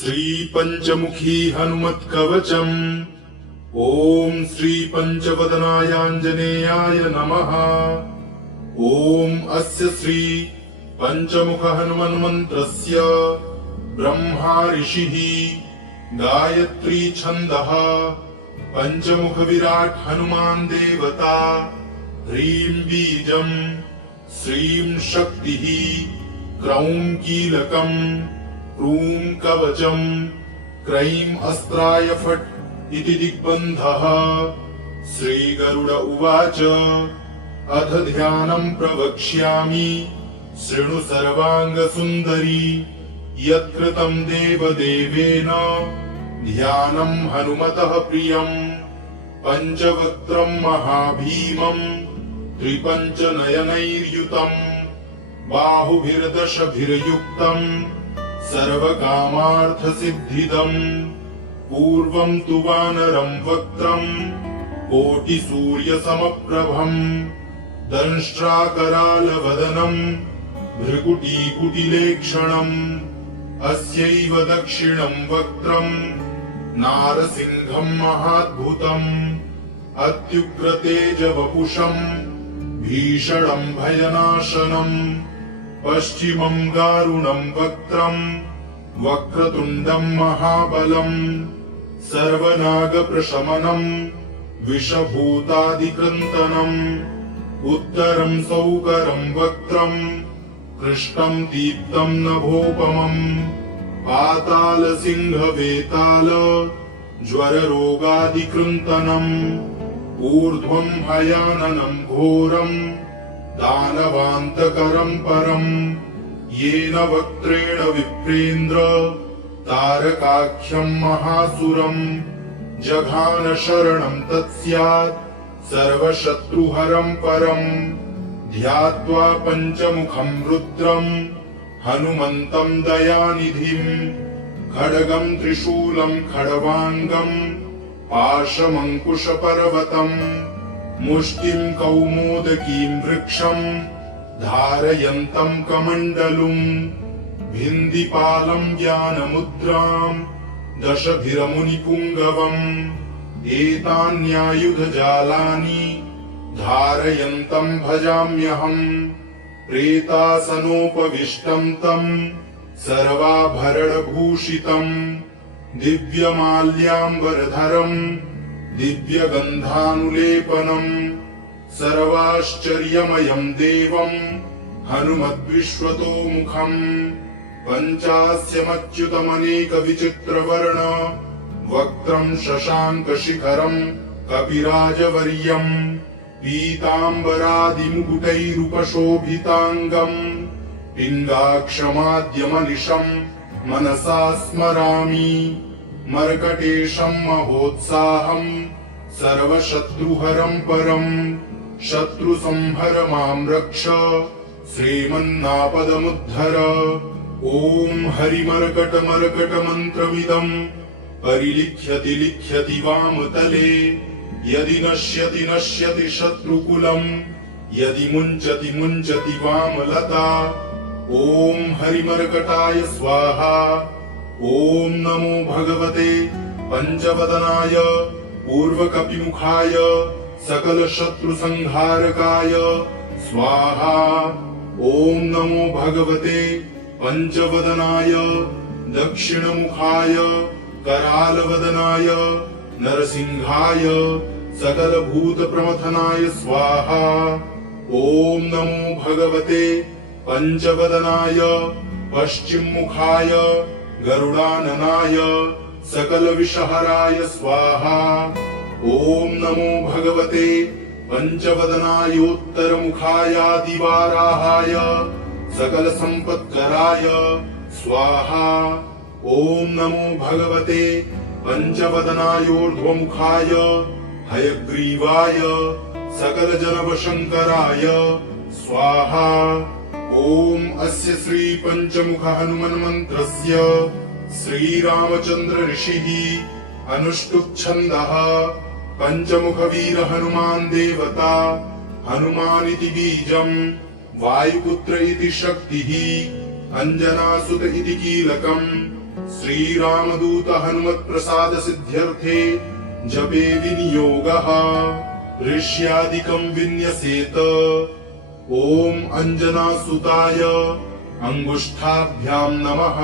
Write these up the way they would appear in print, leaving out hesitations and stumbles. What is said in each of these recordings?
श्री पंचमुखी हनुमत कवचम। ओम श्री पंचवदनायांजनेयाय नमः। ओम अस्य श्री पंचमुख हनुमन् मंत्रस्य ब्रह्मा ऋषिः गायत्री छन्दः पंचमुख विराट हनुमान् देवता ह्रीं बीजं श्रीं शक्तिः क्रौं कीलकम् क्रूं कवचम क्रैं अस्त्राय फट् इति दिग्बन्धः। श्री गरुड उवाच अथ ध्यानं प्रवक्ष्यामि शृणु सर्वांग सुन्दरी यत्कृतं देवदेवेन ध्यानं हनुमतः प्रियम्। पंचवक्त्रं महाभीमं त्रिपञ्चनयनैर्युतं बाहुभिर्दशभिर्युक्तं सर्वकामार्थसिद्धिदम्। पूर्वं तु वानरं वक्त्रं कोटिसूर्यसमप्रभम् दंष्ट्राकरालवदनं भ्रुकुटीकुटिलेक्षणम्। अस्यैव दक्षिणं वक्त्रं नारसिंहं महाद्भुतम् अत्युग्रतेजवपुषं भीषणं भयनाशनम्। पश्चिमं गारुणं वक्त्रं वक्रतुण्डं महाबलम् सर्वनागप्रशमनं विषभूतादिकृन्तनम्। उत्तरं सौकरं वक्त्रं कृष्णं दीप्तं नभोपमम् पातालसिंहवेताल ज्वररोगादिकृन्तनम्। ऊर्ध्वं हयाननं घोरं दानवान्तकरं परम् येन वक्त्रेण विप्रेन्द्र तारकाख्यं महासुरम्। जघान शरणं तत्स्यात् सर्वशत्रुहरं परम् ध्यात्वा पञ्चमुखं रुद्रं हनुमन्तं दयानिधिम्। खड्गं त्रिशूलं खड्वाङ्गं पाशमङ्कुशपर्वतम् मुष्टिं कौमोदकीं वृक्षं धारयन्तं कमण्डलुम्। भिन्दिपालं ज्ञानमुद्रां दशभिरमुनिपुङ्गवम् एतान्यायुधजालानि धारयन्तं भजाम्यहम्। प्रेतासनोपविष्टं तं सर्वाभरणभूषितम् दिव्यमाल्याम्बरधरम् दिव्यगन्धानुलेपनम् सर्वाश्चर्यमयं देवं हनुमद्विश्वतोमुखम्। पञ्चास्यमच्युतमनेकविचित्रवर्ण वक्त्रं शशाङ्कशिखरं कपिराजवर्यम् पीताम्बरादिमुकुटैरुपशोभिताङ्गम् पिङ्गाक्षमाद्यमनिशं मनसा स्मरामि। मर्कटेशं महोत्साहं सर्वशत्रुहरं परम् शत्रुसंहर मां रक्ष श्रीमन्नापदमुद्धर। ॐ हरिमर्कटमर्कटमन्त्रमिदं परिलिख्यति लिख्यति वामतले यदि नश्यति नश्यति शत्रुकुलं यदि मुञ्चति मुञ्चति वामलता। ॐ हरिमर्कटाय स्वाहा। ॐ नमो भगवते पंचवदनाय पूर्वकपिमुखाय सकलशत्रुसंहारकाय स्वाहा। ॐ नमो भगवते पंचवदनाय दक्षिणमुखाय करालवदनाय नरसिंहाय सकलभूतप्रमथनाय स्वाहा। ॐ नमो भगवते पंचवदनाय पश्चिममुखाय गरुडाननाय सकलविषहराय स्वाहा। ॐ नमो भगवते पंचवदनायोत्तरमुखायादिवाराहाय सकलसम्पत्कराय स्वाहा। ॐ नमो भगवते पंचवदनायोर्ध्वमुखाय हयग्रीवाय सकलजनवशङ्कराय स्वाहा। ॐ अस्य श्री पंचमुख हनुमन् मंत्रस्य श्रीरामचन्द्र ऋषिः अनुष्टुप् छन्दः पंचमुख वीर हनुमान् देवता हनुमानिति बीजम् वायुपुत्र इति शक्तिः अंजनासुत इति कीलकम् श्रीरामदूत हनुमत्प्रसाद सिद्ध्यर्थे जपे विनियोगः ऋष्यादिकं विन्यसेत। ॐ अंजनासुताय अंगुष्ठाभ्यां नमः।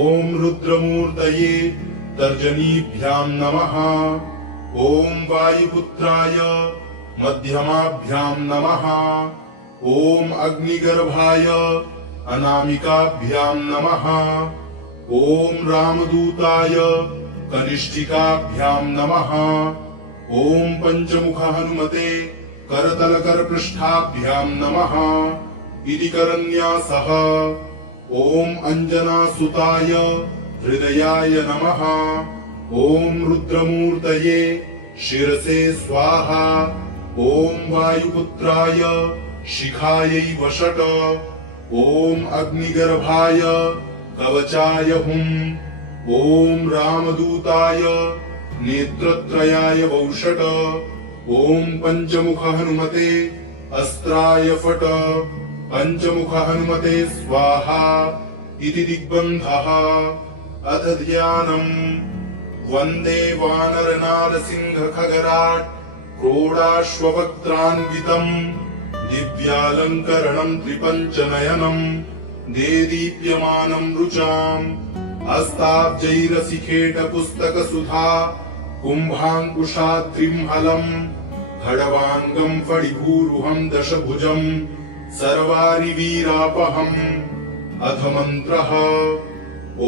ॐ रुद्रमूर्तये तर्जनीभ्यां नमः। ॐ वायुपुत्राय मध्यमाभ्यां नमः। ॐ अग्निगर्भाय अनामिकाभ्यां नमः। ॐ रामदूताय कनिष्ठिकाभ्यां नमः। ॐ पंचमुख हनुमते करतलकरपृष्ठाभ्यां नमः इति करन्यासः। ॐ अंजनासुताय हृदयाय नमः। ॐ रुद्रमूर्तये शिरसे स्वाहा। ॐ वायुपुत्राय शिखायै वषट। ॐ अग्निगर्भाय कवचाय हुम्। ॐ रामदूताय नेत्रत्रयाय वौषट। ॐ पंचमुख हनुमते अस्त्राय फट। पंचमुख हनुमते स्वाहा इति दिग्बन्धः। अथ ध्यानम्। वन्दे वानरनारसिंह खगराट् क्रोडाश्ववक्त्रान्वितम् दिव्यालङ्करणम् त्रिपञ्चनयनम् देदीप्यमानम् रुचाम् हस्ताब्जैरसिखेटपुस्तकसुधा कुम्भाङ्कुशाद्रिम्हलम् खड्वाङ्गम् फणिभूरुहम् दशभुजम् सर्वारिवीरापहम्। अथ मन्त्रः। ॐ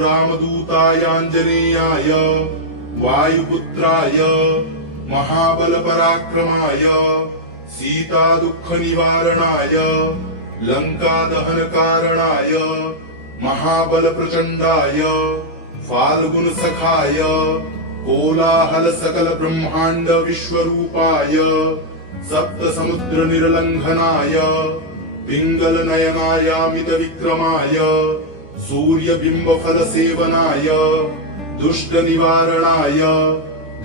रामदूतायाञ्जनेयाय वायुपुत्राय महाबलपराक्रमाय सीतादुःखनिवारणाय लङ्कादहनकारणाय महाबलप्रचण्डाय फाल्गुनसखाय कोलाहलसकलब्रह्माण्ड विश्वरूपाय सप्तसमुद्रनिर्लङ्घनाय पिङ्गलनयनायामितविक्रमाय सूर्यबिम्बफलसेवनाय दुष्टनिवारणाय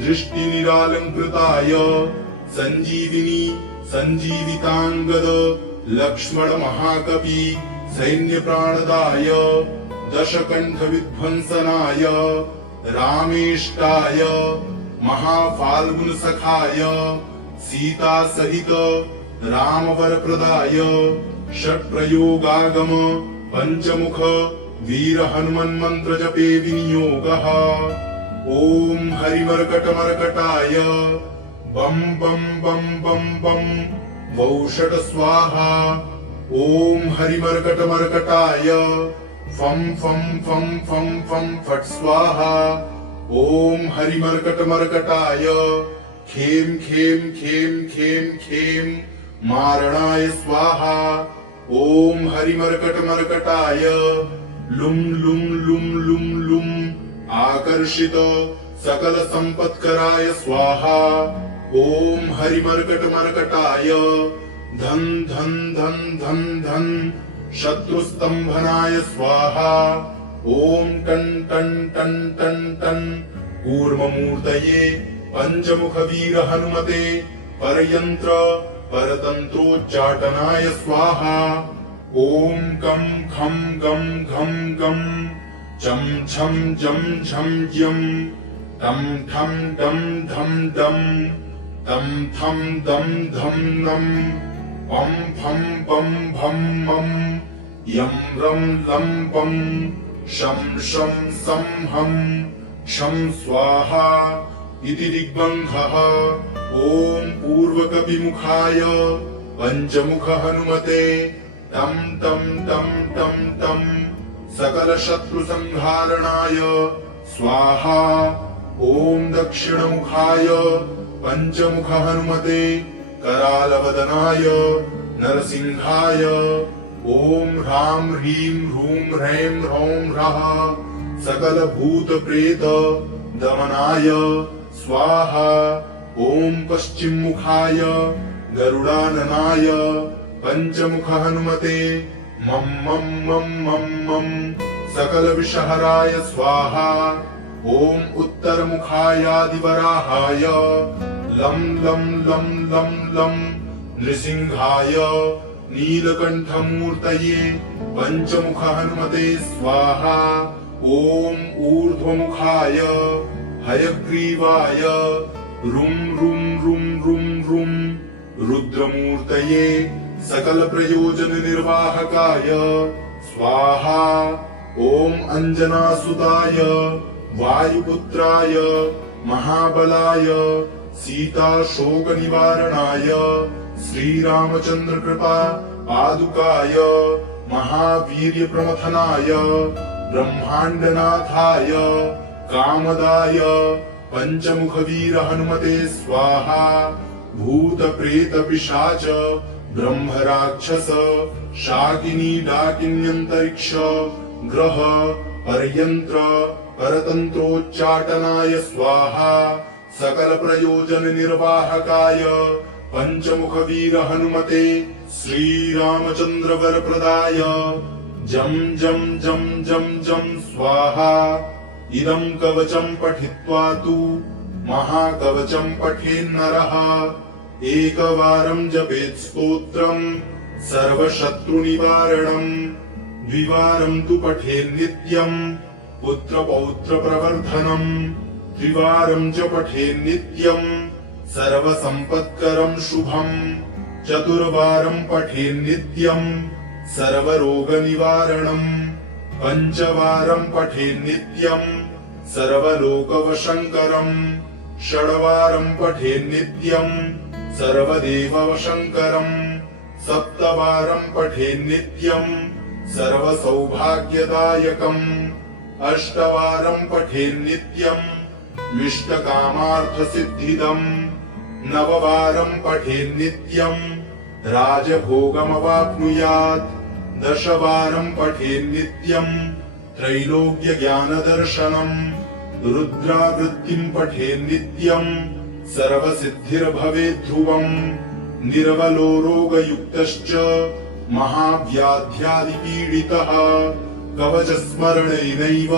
दृष्टिनिरालङ्कृताय सञ्जीविनी सञ्जीविताङ्गद लक्ष्मण महाकपि सैन्यप्राणदाय दशकण्ठविध्वंसनाय रामेष्टाय महाफाल्गुनसखाय सीतासहित रामवरप्रदाय षट्प्रयोगागम पंचमुख वीर हनुमन्मन्त्र जपे विनियोगः। ॐ हरिमर्कटमर्कटाय बम बम बम बम बम वौषट स्वाहा। ॐ हरिमर्कटमर्कटाय फं फं फं फं फं फट् स्वाहा। ॐ हरिमर्कटमर्कटाय खेम खेम खेम खेम खेम मारणाय स्वाहा। ॐ हरिमर्कटमर्कटाय लुम लुम लुम लुम लुम आकर्षित सकल संपत्कराय स्वाहा। ॐ हरिमर्कटमर्कटाय धन धन धन धन धन शत्रुस्तंभनाय स्वाहा। ॐ टन टन टन टन टन कूर्ममूर्तये पंचमुख वीर हनुमते परयंत्र परतंत्रोच्चाटनाय स्वाहा। ॐ कं खं गं घं गं चं छं जं झं ज्यं टं ठं डं धं डं तं थं दं धं नं पं फं पं भं मं यं रं लं पं शं शं सं हं शं स्वाहा इति दिग्बन्धः। ॐ पूर्वकपिमुखाय पंचमुख हनुमते टं टं टं टं टं सकल शत्रु संहारणाय स्वाहा। ॐ दक्षिणमुखाय पंचमुख हनुमते करालवदनाय नरसिंहाय ॐ ह्रां ह्रीं ह्रूं ह्रैं ह्रौं ह्रः सकल भूत प्रेत दमनाय स्वाहा। ॐ पश्चिममुखाय गरुडाननाय पंचमुख हनुमते मम मम मम मम मम सकल विषहराय स्वाहा। ॐ उत्तरमुखायादिवराहाय लं लं लं लं लं नृसिंहाय नीलकण्ठमूर्तये पंचमुख हनुमते स्वाहा। ऊर्ध्वमुखाय हयग्रीवाय रुं रुं रुं रुं रुं रुद्रमूर्तये सकल प्रयोजन निर्वाहकाय स्वाहा। ओम अंजनासुताय वायुपुत्राय महाबलाय सीता शोक निवारणाय श्रीरामचंद्र कृपा पादुकाय महावीर्य प्रमथनाय ब्रह्मांडनाथाय कामदाय पंचमुख वीर हनुमते स्वाहा। भूत प्रेत पिशाच ब्रह्म राक्षस शाकिनी डाकिन्यंतरिक्ष ग्रह परयंत्र परतंत्रोच्चाटनाय स्वाहा। सकल प्रयोजन निर्वाहकाय पंचमुख वीर हनुमते श्रीरामचंद्र वरप्रदाय जम जम जम जम जम स्वाहा। इदं कवचं पठित्वा तु महाकवचं पठेन्नरः एकवारं जपेत् स्तोत्रं सर्वशत्रुनिवारणं द्विवारं तु पठेन्नित्यं पुत्रपौत्रप्रवर्धनं त्रिवारं च पठेन्नित्यं सर्वसम्पत्करं शुभं चतुर्वारं पठेन्नित्यं सर्वरोगनिवारणं पंचवारं पठेन्नित्यं सर्वलोकवशङ्करं षड्वारं पठेन्नित्यं सर्वदेववशङ्करं सप्तवारं पठेन्नित्यं सर्वसौभाग्यदायकं अष्टवारं पठेन्नित्यं मिष्टकामार्थसिद्धिदं नववारं पठेन्नित्यं राजभोगमवाप्नुयात् दशवारं पठेन्नित्यं त्रैलोक्यज्ञानदर्शनं रुद्रावृत्तिं पठेन्नित्यं सर्वसिद्धिर्भवेत् ध्रुवं निर्वलो रोगयुक्तश्च महाव्याध्यादिपीडितः कवचस्मरणेनैव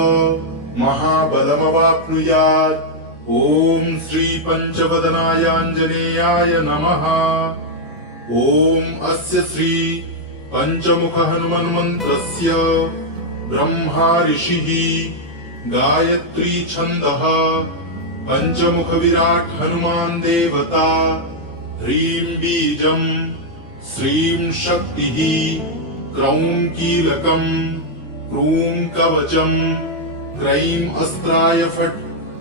महाबलमवाप्नुयात्। ॐ श्री पंचवदनायाञ्जनेयाय नमः। ॐ अस्य श्री पंचमुख हनुमन्मन्त्रस्य ब्रह्मा ऋषिः गायत्री छन्दः पंचमुख विराट हनुमान् देवता ह्रीं बीजं श्रीं शक्तिः क्रौं कीलकं क्रूं कवचं क्रैं अस्त्राय फट्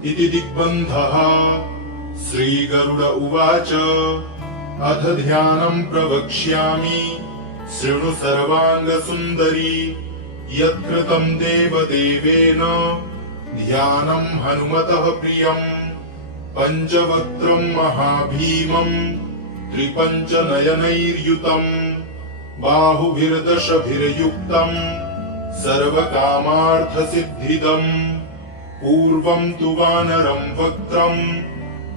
इति दिग्बन्धः। श्रीगरुड उवाच अथ ध्यानं प्रवक्ष्यामि शृणु सर्वाङ्गसुन्दरी यत्कृतं देवदेवेन ध्यानं हनुमतः प्रियं पञ्चवक्त्रं महाभीमं त्रिपञ्चनयनैर्युतं बाहुभिर्दशभिर्युक्तं सर्वकामार्थसिद्धिदम् पूर्वं तु वानरं वक्त्रं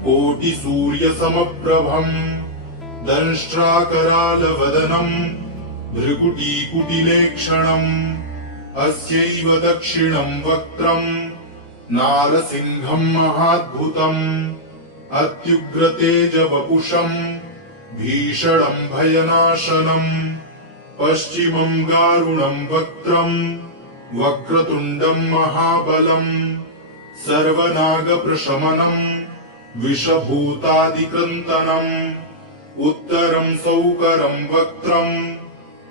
कोटिसूर्यसमप्रभं दंष्ट्राकरालवदनं भृकुटीकुटिलेक्षणम् अस्यैव दक्षिणं वक्त्रं नारसिंहं महाद्भुतम् अत्युग्रतेजवपुषं भीषणं भयनाशनम् पश्चिमं गारुणं वक्त्रं वक्रतुण्डं महाबलम् सर्वनागप्रशमनम् विषभूतादिकृन्तनम् उत्तरं सौकरं वक्त्रं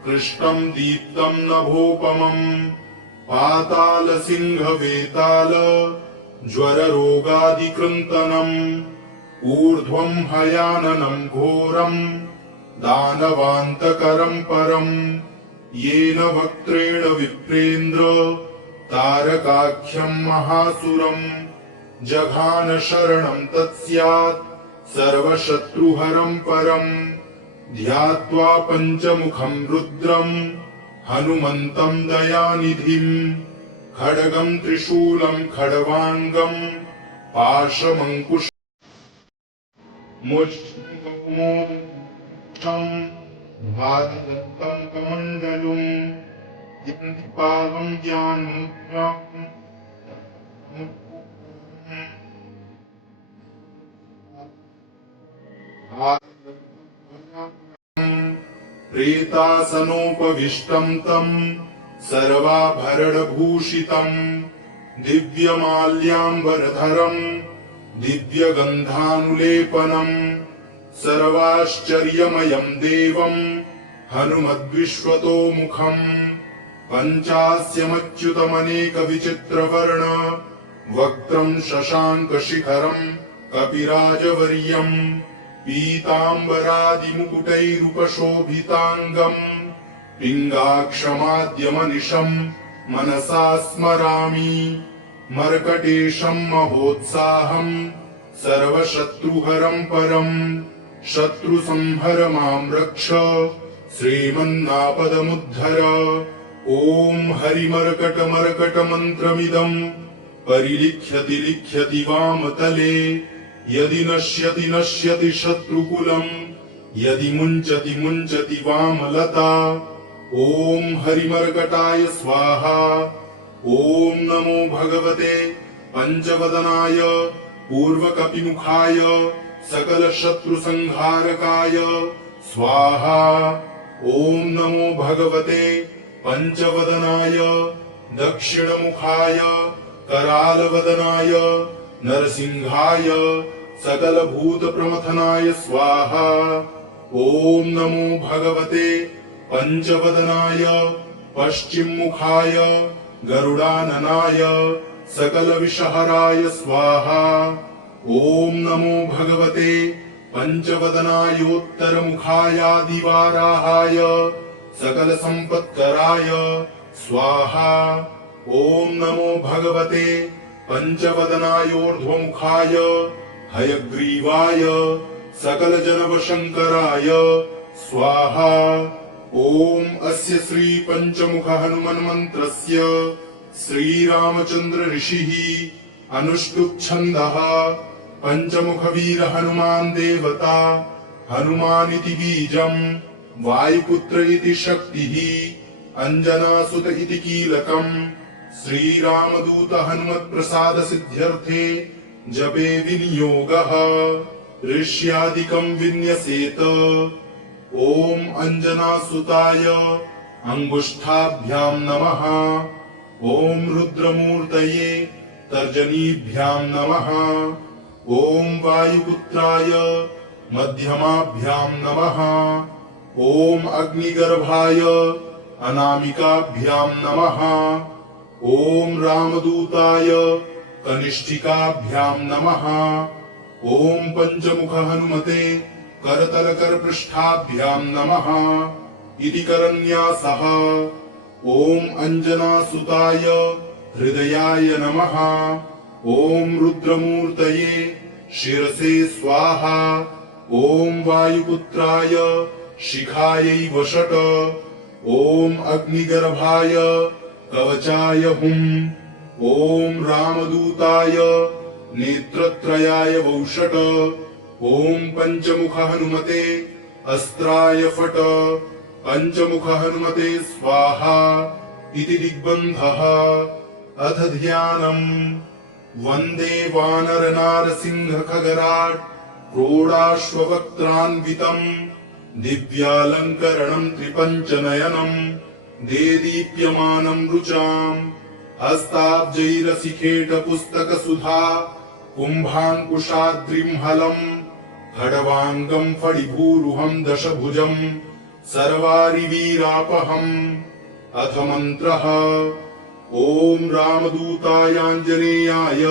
कृष्णं दीप्तं नभोपमम् पातालसिंहवेताल ज्वररोगादिकृन्तनम् ऊर्ध्वं हयाननं घोरं दानवान्तकरं परम् येन वक्त्रेण विप्रेन्द्र तारकाख्यं महासुरम् जघान शरणं तत्स्यात् सर्वशत्रुहरं परम् ध्यात्वा पञ्चमुखं रुद्रं हनुमन्तं दयानिधिम् खड्गं त्रिशूलं खड्वाङ्गं पाशमङ्कुशं भारतं कमण्डलुं पावं ज्ञानमुद्राम् प्रेतासनोपविष्टं तं सर्वाभरणभूषितं दिव्यमाल्याम्बरधरम् दिव्यगन्धानुलेपनम् सर्वाश्चर्यमयम् देवम् हनुमद्विश्वतोमुखम् पञ्चास्यमच्युतमनेकविचित्रवर्ण वक्त्रम् शशाङ्कशिखरम् कपिराजवर्यम् पीताम्बरादिमुकुटैरुपशोभिताङ्गम् पिङ्गाक्षमाद्यमनिशम् मनसा स्मरामि मर्कटेशम् महोत्साहम् सर्वशत्रुहरम् परम् शत्रुसंहर माम् रक्ष श्रीमन्नापदमुद्धर ॐ हरिमर्कटमर्कटमन्त्रमिदम् परिलिख्यति लिख्यति वामतले यदि नश्यति नश्यति शत्रुकुलम् यदि मुञ्चति मुञ्चति वामलता ॐ हरिमर्कटाय स्वाहा ॐ नमो भगवते पञ्चवदनाय पूर्वकपिमुखाय सकलशत्रुसंहारकाय स्वाहा ॐ नमो भगवते पञ्चवदनाय दक्षिणमुखाय करालवदनाय नरसिंहाय सकलभूतप्रमथनाय स्वाहा ॐ नमो भगवते पञ्चवदनाय पश्चिममुखाय गरुडाननाय सकलविषहराय स्वाहा ॐ नमो भगवते पञ्चवदनायोत्तरमुखायादिवाराहाय सकलसम्पत्कराय स्वाहा ॐ नमो भगवते पञ्चवदनायोर्ध्वमुखाय हयग्रीवाय सकलजनवशङ्कराय स्वाहा ॐ अस्य श्री पञ्चमुख हनुमन्मन्त्रस्य श्रीरामचन्द्र ऋषिः अनुष्टुप् छन्दः पञ्चमुख वीर हनुमान् देवता हनुमानिति बीजम् वायुपुत्र इति शक्तिः अञ्जनासुत इति कीलकम् श्रीरामदूत हनुमत्प्रसाद सिद्ध्यर्थे जपे विनियोगः ऋष्यादिकम् विन्यसेत ॐ अञ्जनासुताय अङ्गुष्ठाभ्याम् नमः ॐ रुद्रमूर्तये तर्जनीभ्याम् नमः ॐ वायुपुत्राय मध्यमाभ्याम् नमः ॐ अग्निगर्भाय अनामिकाभ्याम् नमः ॐ रामदूताय कनिष्ठिकाभ्याम् नमः ॐ पञ्चमुख हनुमते करतलकरपृष्ठाभ्याम् नमः इति करन्यासः ॐ अञ्जनासुताय हृदयाय नमः ॐ रुद्रमूर्तये शिरसे स्वाहा ॐ वायुपुत्राय शिखायै वषट ॐ अग्निगर्भाय कवचाय हुम् ॐ रामदूताय नेत्रत्रयाय वौषट ॐ पञ्चमुख हनुमते अस्त्राय फट पञ्चमुख हनुमते स्वाहा इति दिग्बन्धः अथ ध्यानम् वन्दे वानरनारसिंहखगराट् क्रोडाश्ववक्त्रान्वितम् दिव्यालङ्करणम् त्रिपञ्चनयनम् देदीप्यमानम् रुचाम् हस्ताब्जैरसिखेटपुस्तकसुधा कुम्भाङ्कुशाद्रिम्हलम् खड्वाङ्गम् फणिभूरुहम् दशभुजम् सर्वारिवीरापहम् अथ मन्त्रः ॐ रामदूतायाञ्जनेयाय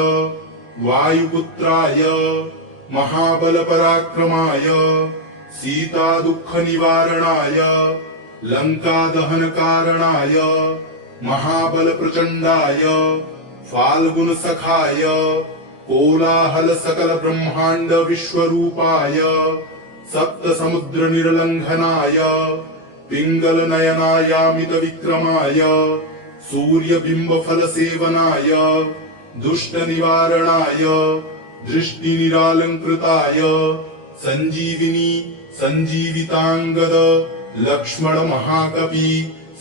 वायुपुत्राय महाबलपराक्रमाय सीतादुःखनिवारणाय लङ्कादहनकारणाय महाबलप्रचण्डाय फाल्गुनसखाय कोलाहल सकल ब्रह्माण्ड विश्वरूपाय सप्तसमुद्रनिर्लङ्घनाय पिङ्गलनयनायामित विक्रमाय सूर्यबिम्बफलसेवनाय दुष्टनिवारणाय दृष्टिनिरालङ्कृताय सञ्जीविनी सञ्जीविताङ्गद लक्ष्मण महाकपि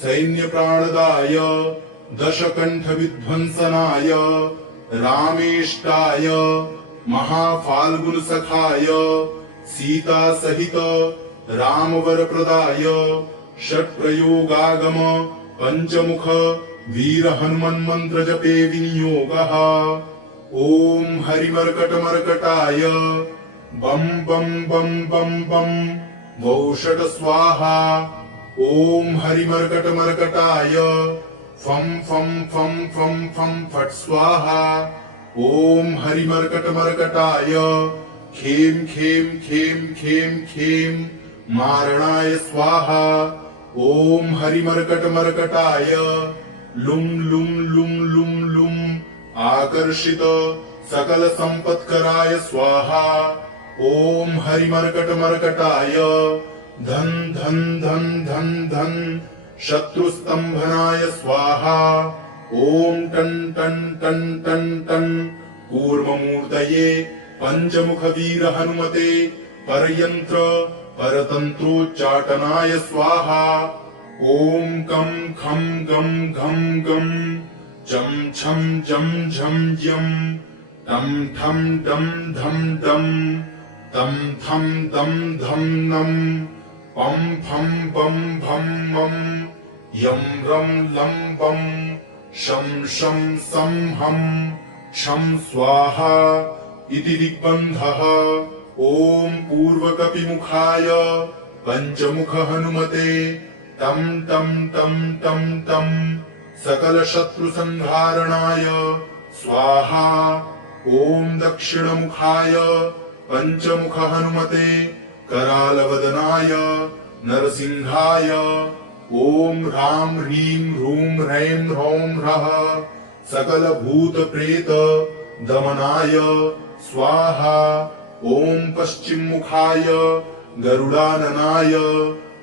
सैन्यप्राणदाय दशकण्ठविध्वंसनाय रामेष्टाय महाफाल्गुनसखाय सीतासहित रामवरप्रदाय षट्प्रयोगागम पञ्चमुख वीर हनुमन् मंत्र जपे विनियोगः। ओम हरिमर्कटमर्कटाय बम बम बम बम बम वौषट स्वाहा। ओम हरिमर्कटमर्कटाय फम फम फम फम फम फट स्वाहा। ओम हरिमर्कटमर्कटाय खेम खेम खेम खेम खेम मारणाय स्वाहा। ओम हरिमर्कटमर्कटाय लुम लुम लुम लुम लुम आकर्षित सकल संपत्कराय स्वाहा। ओम हरिमर्कटमर्कटाय धन धन धन धन धन शत्रुस्तंभनाय स्वाहा। ओम टन टन टन टन टन कूर्ममूर्तये पंचमुख वीर हनुमते परयंत्र परतंत्रोच्चाटनाय स्वाहा। ओम कम खम गम घम गम चम छम जम झम यम टम ठम डम धम डम तम थम दम धम नम पम फम बम भम मम यम रम लम बम शम शम सम हम शम स्वाहा इति दिग्बन्धः। ओम पूर्वकपिमुखाय पंचमुख हनुमते टम टम टम टम टम सकल शत्रु संहारणाय स्वाहा। ओम दक्षिणमुखाय पंचमुख हनुमते करालवदनाय नरसिंहाय ओम ह्रां ह्रीं ह्रूं ह्रैं ह्रौं ह्रः सकल भूत प्रेत दमनाय स्वाहा। ओम पश्चिम मुखाय गरुडाननाय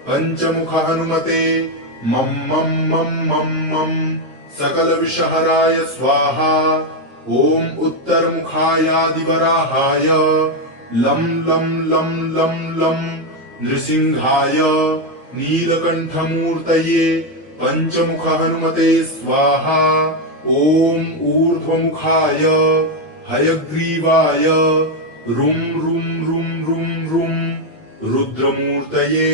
पंचमुख हनुमते मम मम मम मम मम सकल विषहराय स्वाहा। ओम उत्तर मुखायादिवराहाय लं लं लं लं लं नृसिंहाय नीलकंठमूर्तये पंचमुख हनुमते स्वाहा। ओम ऊर्ध्वमुखाय हयग्रीवाय रुं रुं रुं रुं रुं रुद्रमूर्तये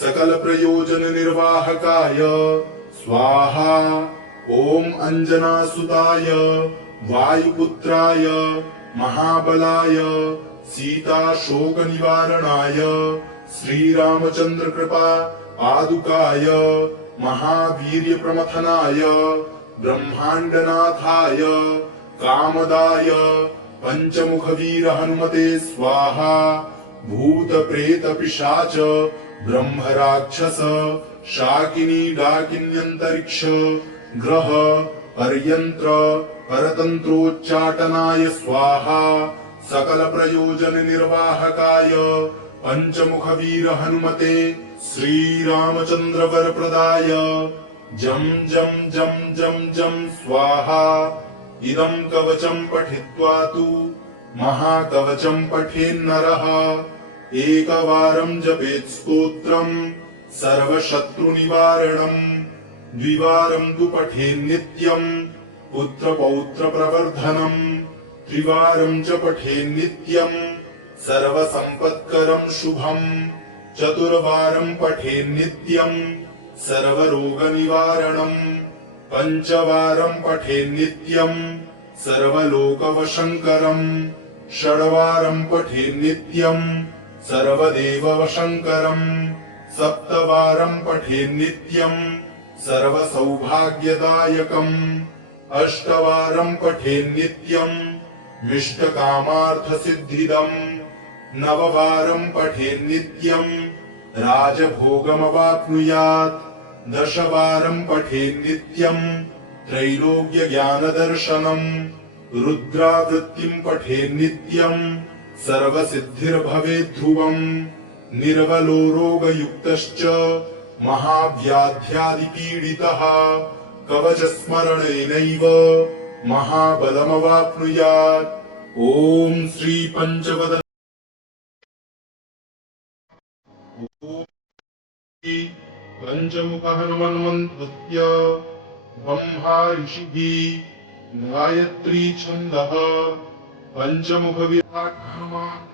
सकल प्रयोजन निर्वाहकाय स्वाहा। ओम अंजनासुताय वायुपुत्राय महाबलाय सीता शोक निवारणाय श्री रामचंद्र कृपा पादुकाय महावीर्य प्रमथनाय ब्रह्मांडनाथाय कामदाय पंचमुख वीर हनुमते स्वाहा। भूत प्रेत पिशाच ब्रह्म राक्षस शाकिनी डाकिन्यंतरिक्ष ग्रह पर्यंत्र परतंत्रोच्चाटनाय स्वाहा। सकल प्रयोजन निर्वाहकाय पंचमुख वीर हनुमते श्री रामचंद्र वरप्रदाय जम जम जम जम जम स्वाहा। इदं कवचं पठित्वा तु महाकवचं पठेन्नरः एकवारं जपेत् स्तोत्रम् सर्वशत्रुनिवारणम् द्विवारं तु पठेन्नित्यम् पुत्रपौत्रप्रवर्धनम् त्रिवारं च पठेन्नित्यम् सर्वसम्पत्करं शुभम् चतुर्वारं पठेन्नित्यम् सर्वरोगनिवारणम् पंचवारं पठेन्नित्यम् सर्वलोकवशङ्करम् षड्वारं पठेन्नित्यम् सर्वदेववशङ्करम् सप्तवारं पठेन्नित्यम् सर्वसौभाग्यदायकम् अष्टवारं पठेन्नित्यम् मिष्टकामार्थसिद्धिदम् नववारं पठेन्नित्यम् राजभोगमवाप्नुयात् दशवारं पठेन्नित्यम् त्रैलोक्यज्ञानदर्शनम् रुद्रावृत्तिं पठेन्नित्यम् सर्वसिद्धिर्भवेत् ध्रुवम् निर्बलो रोगयुक्तश्च महाव्याध्यादिपीडितः कवचस्मरणेनैव महाबलमवाप्नुयात्। ॐ श्री पंचवदन पंचमुख हनुमन्मन्त्रस्य ब्रह्मा ऋषिः गायत्री छन्दः पंचमुख विराट हनुमान्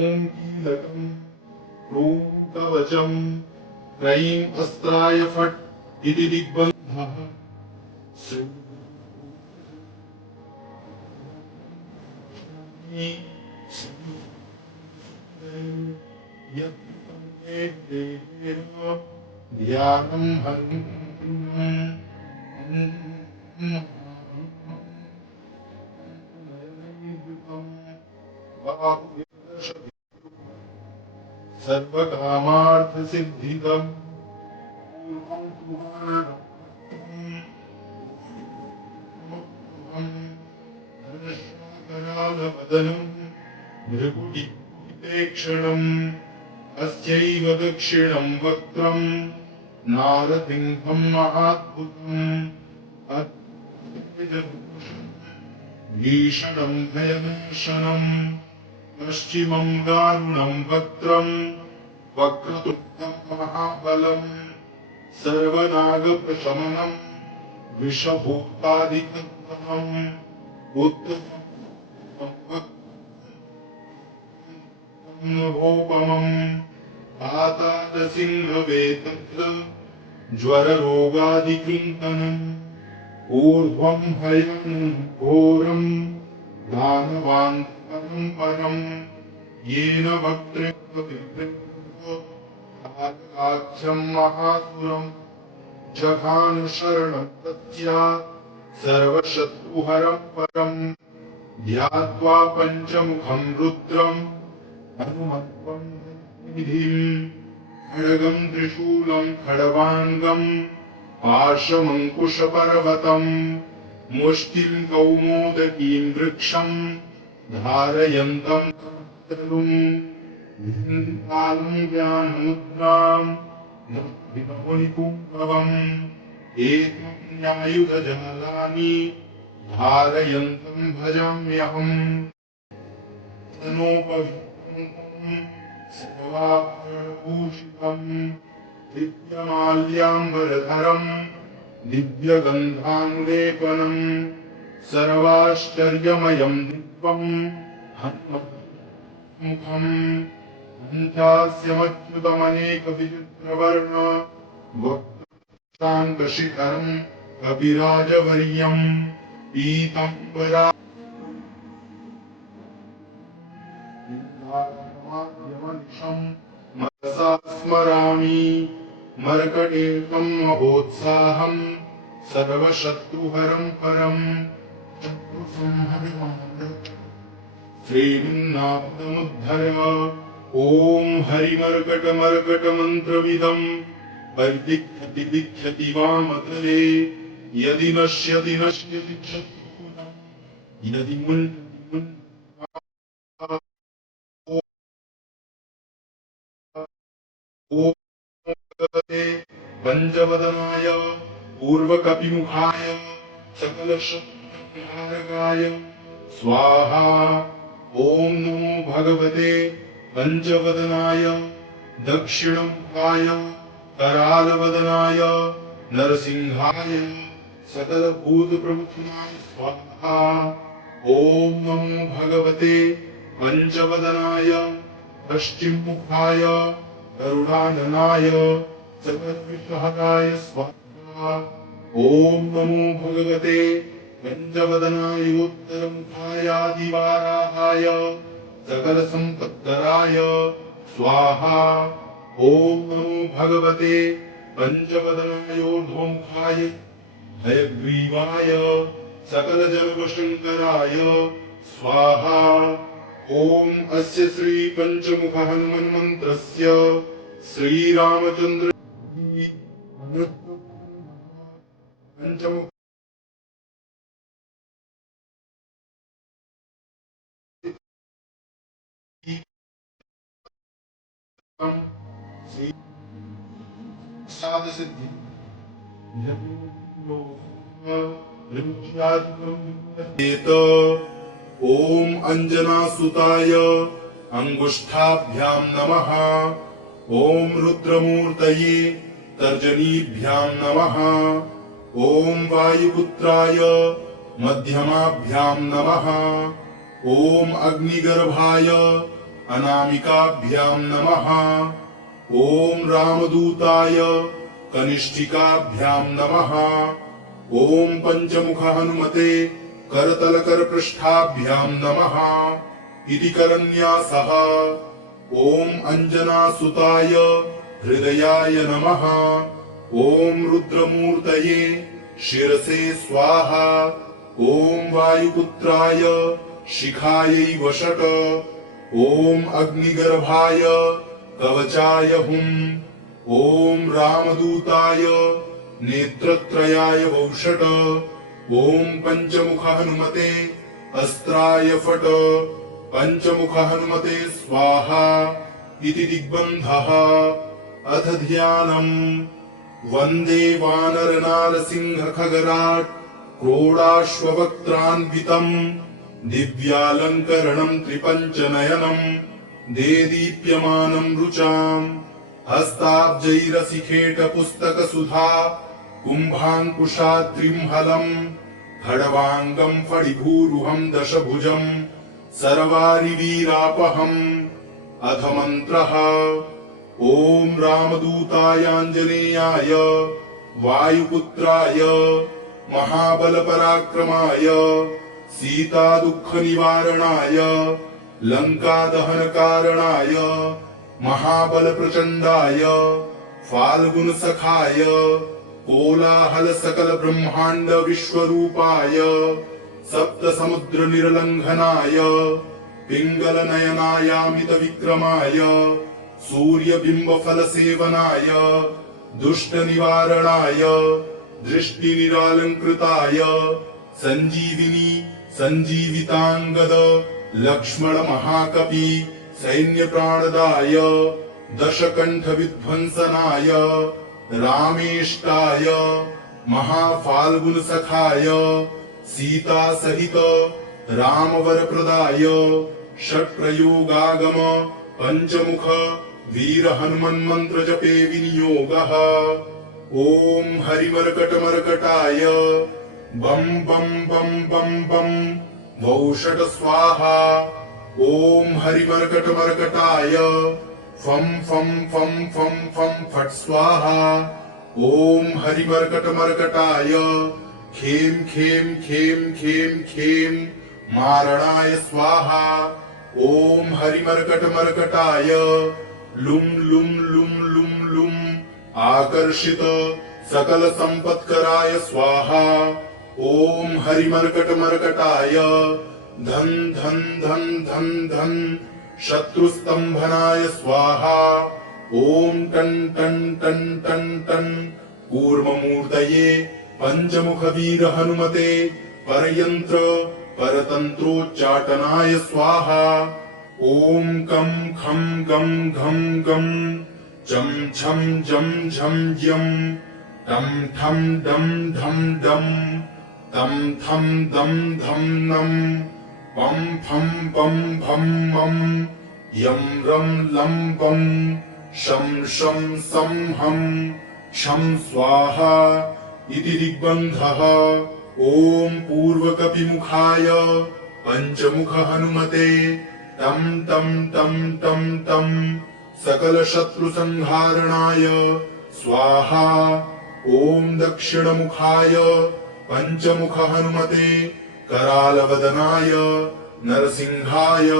ॐ कीलकम् ॐ कवचम् त्रयीम् अस्त्राय फट् इति दिग्बन्धः ध्यानं सर्वकामार्थसिद्धिदम् करालवदनम् भृगुटीक्षणम् अस्यैव दक्षिणम् वक्त्रम् नारसिंहम् महाद्भुतम् भीषणम् भयनाशनम् पश्चिमम् दारुणम् वक्त्रम् वक्रतुण्डम् महाबलम् सर्वनागप्रशमनम् विषभूतादिकन्तमम् उत्तमम् पातालसिंहवेतत्र ज्वररोगादिकृन्तनम् ऊर्ध्वम् हयम् घोरम् दानवान्तरम् परम् येन वक्त्रेऽख्यम् महासुरम् जघान शरणम् तस्या सर्वशत्रुहरम् परम् ध्यात्वा पञ्चमुखम् रुद्रम् हनुमत्वम् निधिम् खड्गम् त्रिशूलम् खड्वाङ्गम् पाशमङ्कुशपर्वतम् मुष्टिम् कौमोदकीम् वृक्षम् धारयन्तम् तनुम् कालम् ज्ञानमुद्राम् विनोनिपुङ्गवम् एकम्यायुधजालानि धारयन्तम् भजाम्यहम् तनोपविष्टम् सर्वाभरणभूषितम् दिव्यमाल्याम्बरधरम् दिव्यगन्धानुलेपनम् सर्वाश्चर्यमयम् दिव्यम् हनुमन्मुखम् पञ्चास्यमच्युतमनेकविचित्रवर्ण वक्त्राङ्कशिखरम् कपिराजवर्यम् पीताम्बरा मनसा स्मरामि मर्कटेकम् महोत्साहम् सर्वशत्रुहरम् परम् श्रीनिन्नाथमुद्धर ॐ हरिमर्कटमर्कटमन्त्रविदम् परिदिक्षति दिक्षति वामतले यदि नश्यति नश्यति शत्रुः यदि मुञ्चति मुञ्चति पञ्चवदनाय पूर्वकपिमुखाय सकलशत्रुनिवारकाय स्वाहा ॐ नमो भगवते पञ्चवदनाय दक्षिणमुखाय करालवदनाय नरसिंहाय सकलभूतप्रमुखाय स्वाहा ॐ नमो भगवते पञ्चवदनाय पश्चिममुखाय करुणाननाय सकलविग्रहाय स्वाहा ॐ नमो भगवते पञ्चवदनाय उत्तरमुखायादिवाराहाय सकलसम्पत्कराय स्वाहा ॐ नमो भगवते पञ्चवदनाय ऊर्ध्वमुखाय हयग्रीवाय सकलजनकशङ्कराय स्वाहा ॐ अस्य श्रीपञ्चमुख हनुमन्मन्त्रस्य श्रीरामचन्द्र पञ्चमुख साधसिद्धि ॐ अञ्जनासुताय अङ्गुष्ठाभ्याम् नमः ॐ रुद्रमूर्तये तर्जनीभ्याम् नमः ॐ वायुपुत्राय मध्यमाभ्याम् नमः ॐ अग्निगर्भाय अनामिकाभ्याम् नमः ॐ रामदूताय कनिष्ठिकाभ्यां नमः। ॐ पंचमुख हनुमते करतलकरपृष्ठाभ्यां नमः इति करन्यासः। ॐ अंजनासुताय हृदयाय नमः। ॐ रुद्रमूर्तये शिरसे स्वाहा। ॐ वायुपुत्राय शिखायै वषट। ॐ अग्निगर्भाय कवचाय हुम्। ॐ रामदूताय नेत्रत्रयाय वौषट। ॐ पंचमुख हनुमते अस्त्राय फट। पंचमुख हनुमते स्वाहा इति दिग्बन्धः। अथ ध्यानम्। वन्दे वानरनारसिंहखगराट् क्रोडाश्ववक्त्रान्वितम् दिव्यालङ्करणम् त्रिपञ्चनयनम् देदीप्यमानम् रुचाम् हस्ताब्जैरसिखेटपुस्तकसुधा कुम्भाङ्कुशाद्रिम्हलम् खड्वाङ्गम् फणिभूरुहम् दशभुजम् सर्वारिवीरापहम्। अथ मन्त्रः। ॐ रामदूतायाञ्जनेयाय वायुपुत्राय महाबलपराक्रमाय सीतादुःखनिवारणाय लङ्कादहनकारणाय महाबलप्रचण्डाय फाल्गुनसखाय कोलाहलसकलब्रह्माण्डविश्वरूपाय सप्तसमुद्रनिर्लङ्घनाय पिङ्गलनयनायामितविक्रमाय सूर्यबिम्बफलसेवनाय दुष्टनिवारणाय दृष्टिनिरालङ्कृताय सञ्जीविनी सञ्जीविताङ्गद लक्ष्मण महाकपि सैन्यप्राणदाय दशकण्ठविध्वंसनाय रामेष्टाय महाफाल्गुनसखाय सीतासहित रामवरप्रदाय षट्प्रयोगागम पंचमुख वीर हनुमन्मन्त्र जपे विनियोगः। ॐ हरिमर्कटमर्कटाय बम बम बम बम बम वौषट स्वाहा। ॐ हरिमर्कटमर्कटाय फम फम फम फम फम फट स्वाहा। ॐ हरिमर्कटमर्कटाय खेम खेम खेम खेम खेम मारणाय स्वाहा। ॐ हरिमर्कटमर्कटाय लुम लुम लुम लुम लुम आकर्षित सकल संपत्कराय स्वाहा। ॐ हरिमर्कटमर्कटाय धन धन धन धन धन शत्रुस्तंभनाय स्वाहा। ॐ टन टन टन टन टन कूर्ममूर्तये पंचमुख वीर हनुमते परयंत्र परतंत्रोच्चाटनाय स्वाहा। ॐ कं खं गं घं गं चं छं जं झं यं टं ठं डं ढं डं तं थं दं धं नं पं फं पं भं मं यं रं लं पं शं शं सं हं शं स्वाहा इति दिग्बन्धः। ॐ पूर्वकपिमुखाय पंचमुख हनुमते तं तं तं तं तं सकल शत्रु संहारणाय स्वाहा। ॐ दक्षिणमुखाय पंचमुख हनुमते करालवदनाय नरसिंहाय ॐ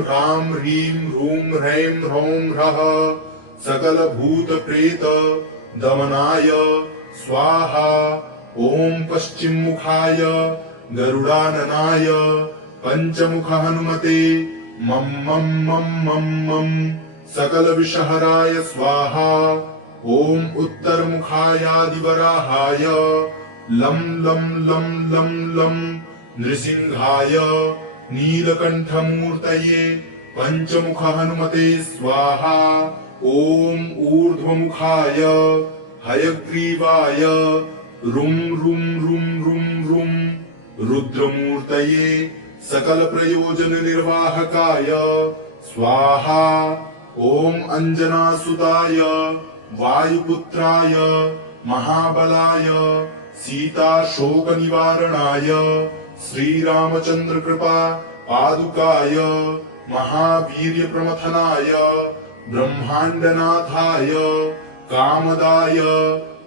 ह्रां ह्रीं ह्रूं ह्रैं ह्रौं ह्रः सकल भूत प्रेत दमनाय स्वाहा। ॐ पश्चिममुखाय गरुडाननाय पंचमुख हनुमते मम मम मम मम मम सकल विषहराय स्वाहा। ॐ उत्तरमुखायादिवराहाय लं लं लं लं लं नृसिंहाय नीलकण्ठमूर्तये पंचमुख हनुमते स्वाहा। ॐ ऊर्ध्वमुखाय हयग्रीवाय रुं रुं रुं रुं रुं रुद्रमूर्तये सकल प्रयोजन निर्वाहकाय स्वाहा। ॐ अंजनासुताय वायुपुत्राय महाबलाय सीता शोक निवारणाय श्रीरामचंद्र कृपा पादुकाय महावीर्य प्रमथनाय ब्रह्माण्डनाथाय कामदाय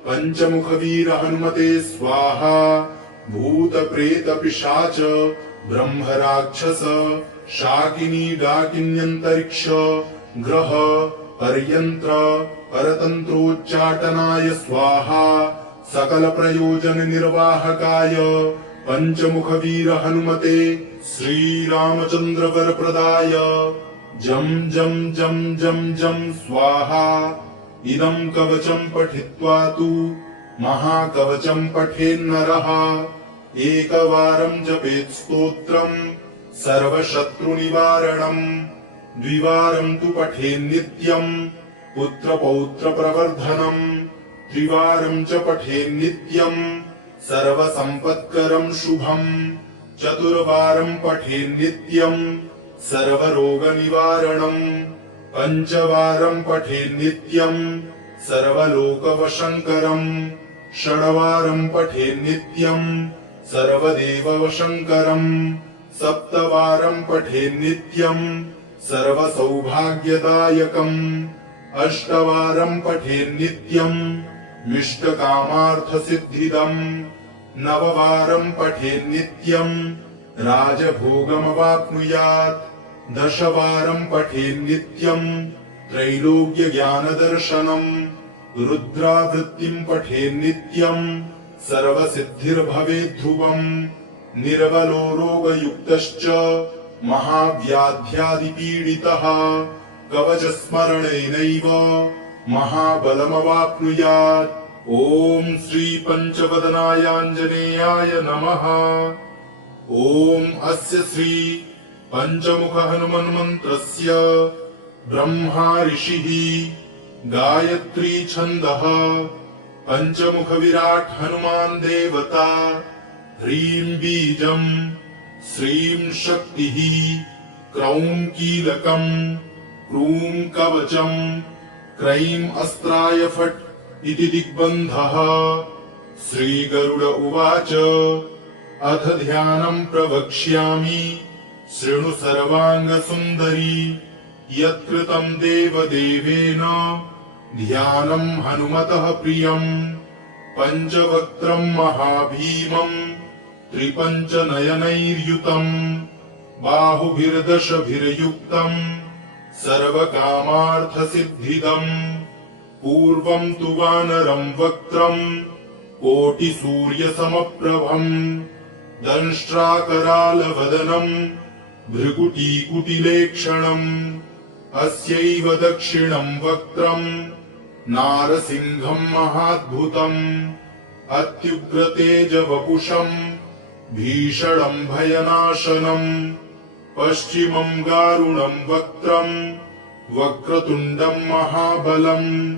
पंचमुखवीर हनुमते स्वाहा। भूत प्रेत पिशाच ब्रह्म राक्षस शाकिनी डाकिन्यंतरिक्ष ग्रह पर्यंत्र परतंत्रोच्चाटनाय स्वाहा। सकल प्रयोजन निर्वाहकाय पंचमुखवीर हनुमते श्री रामचंद्र वरप्रदाय जम जम जम जम जम स्वाहा। इदं कवचं पठित्वा तु महाकवचं पठेन्नरः। एकवारं जपेत् स्तोत्रं सर्वशत्रुनिवारणम्। द्विवारं तु पठेन्नित्यं पुत्रपौत्रप्रवर्धनम्। त्रिवारं च पठेन्नित्यं सर्वसम्पत्करं शुभम्। चतुर्वारं पठेन्नित्यं सर्वरोगनिवारणम्। पंचवारं पठेन्नित्यं सर्वलोकवशङ्करम्। षड्वारं पठेन्नित्यं सर्वदेववशङ्करम्। सप्तवारं पठेन्नित्यं सर्वसौभाग्यदायकम्। अष्टवारं पठेन्नित्यं मिष्टकामार्थसिद्धिदम्। नववारं पठेन्नित्यं राजभोगमवाप्नुयात्। दशवारं पठेन्नित्यं त्रैलोक्यज्ञानदर्शनम्। रुद्रावृत्तिं पठेन्नित्यं सर्वसिद्धिर्भवेद्ध्रुवम्। निर्बलो रोगयुक्तश्च महाव्याध्यादिपीडितः कवचस्मरणेनैव महाबलमवाप्नुयात्। ॐ श्री पंचवदनायाञ्जनेयाय नमः। ॐ अस्य श्री पंचमुख हनुमन्मन्त्रस्य ब्रह्मा ऋषिः गायत्री छन्दः पंचमुख विराट हनुमान् देवता। ह्रीं बीजं श्रीं शक्तिः क्रौं कीलकम् क्रूं कवचं क्रैं अस्त्राय फट् इति दिग्बन्धः। श्रीगरुड उवाच अथ ध्यानं प्रवक्ष्यामि शृणु सर्वाङ्गसुन्दरी। यत्कृतं देवदेवेन ध्यानं हनुमतः प्रियम्। पञ्चवक्त्रं महाभीमं त्रिपञ्चनयनैर्युतम्। बाहुभिर्दशभिर्युक्तम् सर्वकामार्थसिद्धिदम्। पूर्वं तु वानरं वक्त्रं कोटिसूर्यसमप्रभम्। दंष्ट्राकरालवदनम् भृकुटीकुटिलेक्षणम्। अस्यैव दक्षिणं वक्त्रं नारसिंहं महाद्भुतम्। अत्युग्रतेजवपुषं भीषणं भयनाशनम्। पश्चिमं गारुणं वक्त्रं वक्रतुण्डं महाबलम्।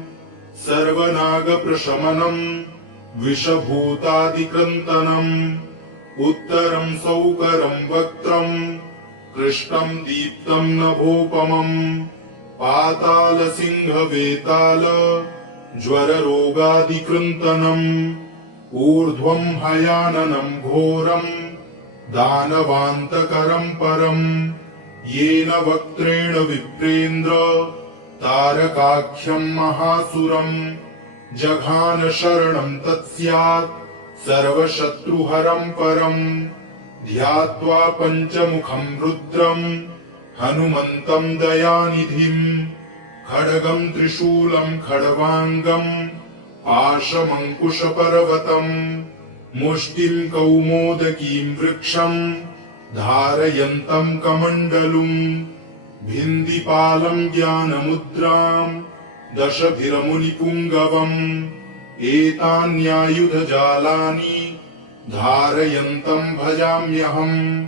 सर्वनागप्रशमनम् विषभूतादिक्रन्तनम्। उत्तरं सौकरं वक्त्रं कृष्णं दीप्तं नभोपमम्। पातालसिंहवेताल ज्वररोगादिकृन्तनम्। ऊर्ध्वं हयाननं घोरं दानवान्तकरं परम्। येन वक्त्रेण विप्रेन्द्र तारकाख्यं महासुरम्। जघान शरणं तत्स्यात् सर्वशत्रुहरं परम्। ध्यात्वा पञ्चमुखं रुद्रं हनुमन्तं दयानिधिम्। खड्गं त्रिशूलं खड्वाङ्गं पाशमङ्कुशपर्वतम्। मुष्टिं कौमोदकीं वृक्षं धारयन्तं कमण्डलुम्। भिन्दिपालं ज्ञानमुद्रां दशभिरमुनिपुङ्गवम्। एतान्यायुधजालानि धारयन्तं भजाम्यहम्।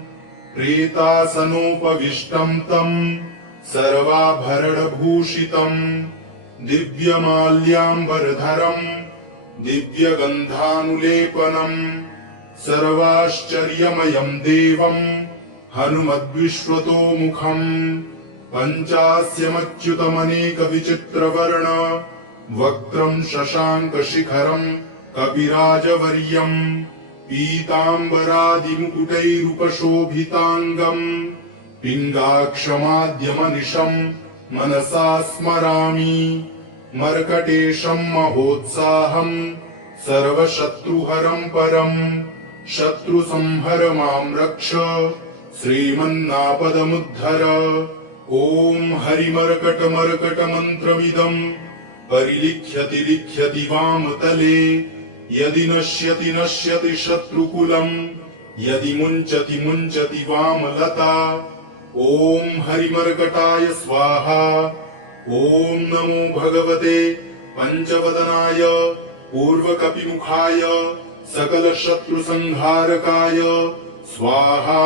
प्रेतासनोपविष्टं तं सर्वाभरणभूषितम्। दिव्यमाल्याम्बरधरम् दिव्यगन्धानुलेपनम्। सर्वाश्चर्यमयम् देवम् हनुमद्विश्वतोमुखम्। पञ्चास्यमच्युतमनेकविचित्रवर्ण वक्त्रं शशाङ्कशिखरं कपिराजवर्यम्। पीताम्बरादिमुकुटैरुपशोभिताङ्गम्। पिङ्गाक्षमाद्यमनिशम् मनसा स्मरामि मर्कटेशं महोत्साहं सर्वशत्रुहरं परं शत्रुसंहर मां रक्ष श्रीमन्नापदमुद्धर। ॐ हरिमर्कटमर्कटमन्त्रमिदं परिलिख्यति लिख्यति वामतले यदि नश्यति नश्यति शत्रुकुलम् यदि मुञ्चति मुञ्चति वामलता। ॐ हरिमर्कटाय स्वाहा। ॐ नमो भगवते पंचवदनाय पूर्वकपिमुखाय सकलशत्रुसंहारकाय स्वाहा।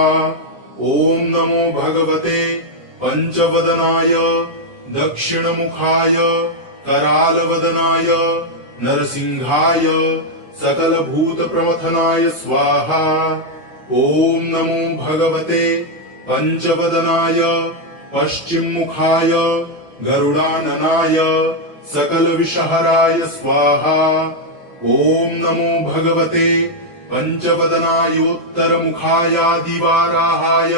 ॐ नमो भगवते पंचवदनाय दक्षिणमुखाय करालवदनाय नरसिंहाय सकलभूतप्रमथनाय स्वाहा। ॐ नमो भगवते पंचवदनाय पश्चिममुखाय गरुडाननाय सकलविषहराय स्वाहा। ॐ नमो भगवते पंचवदनायोत्तरमुखायादिवाराहाय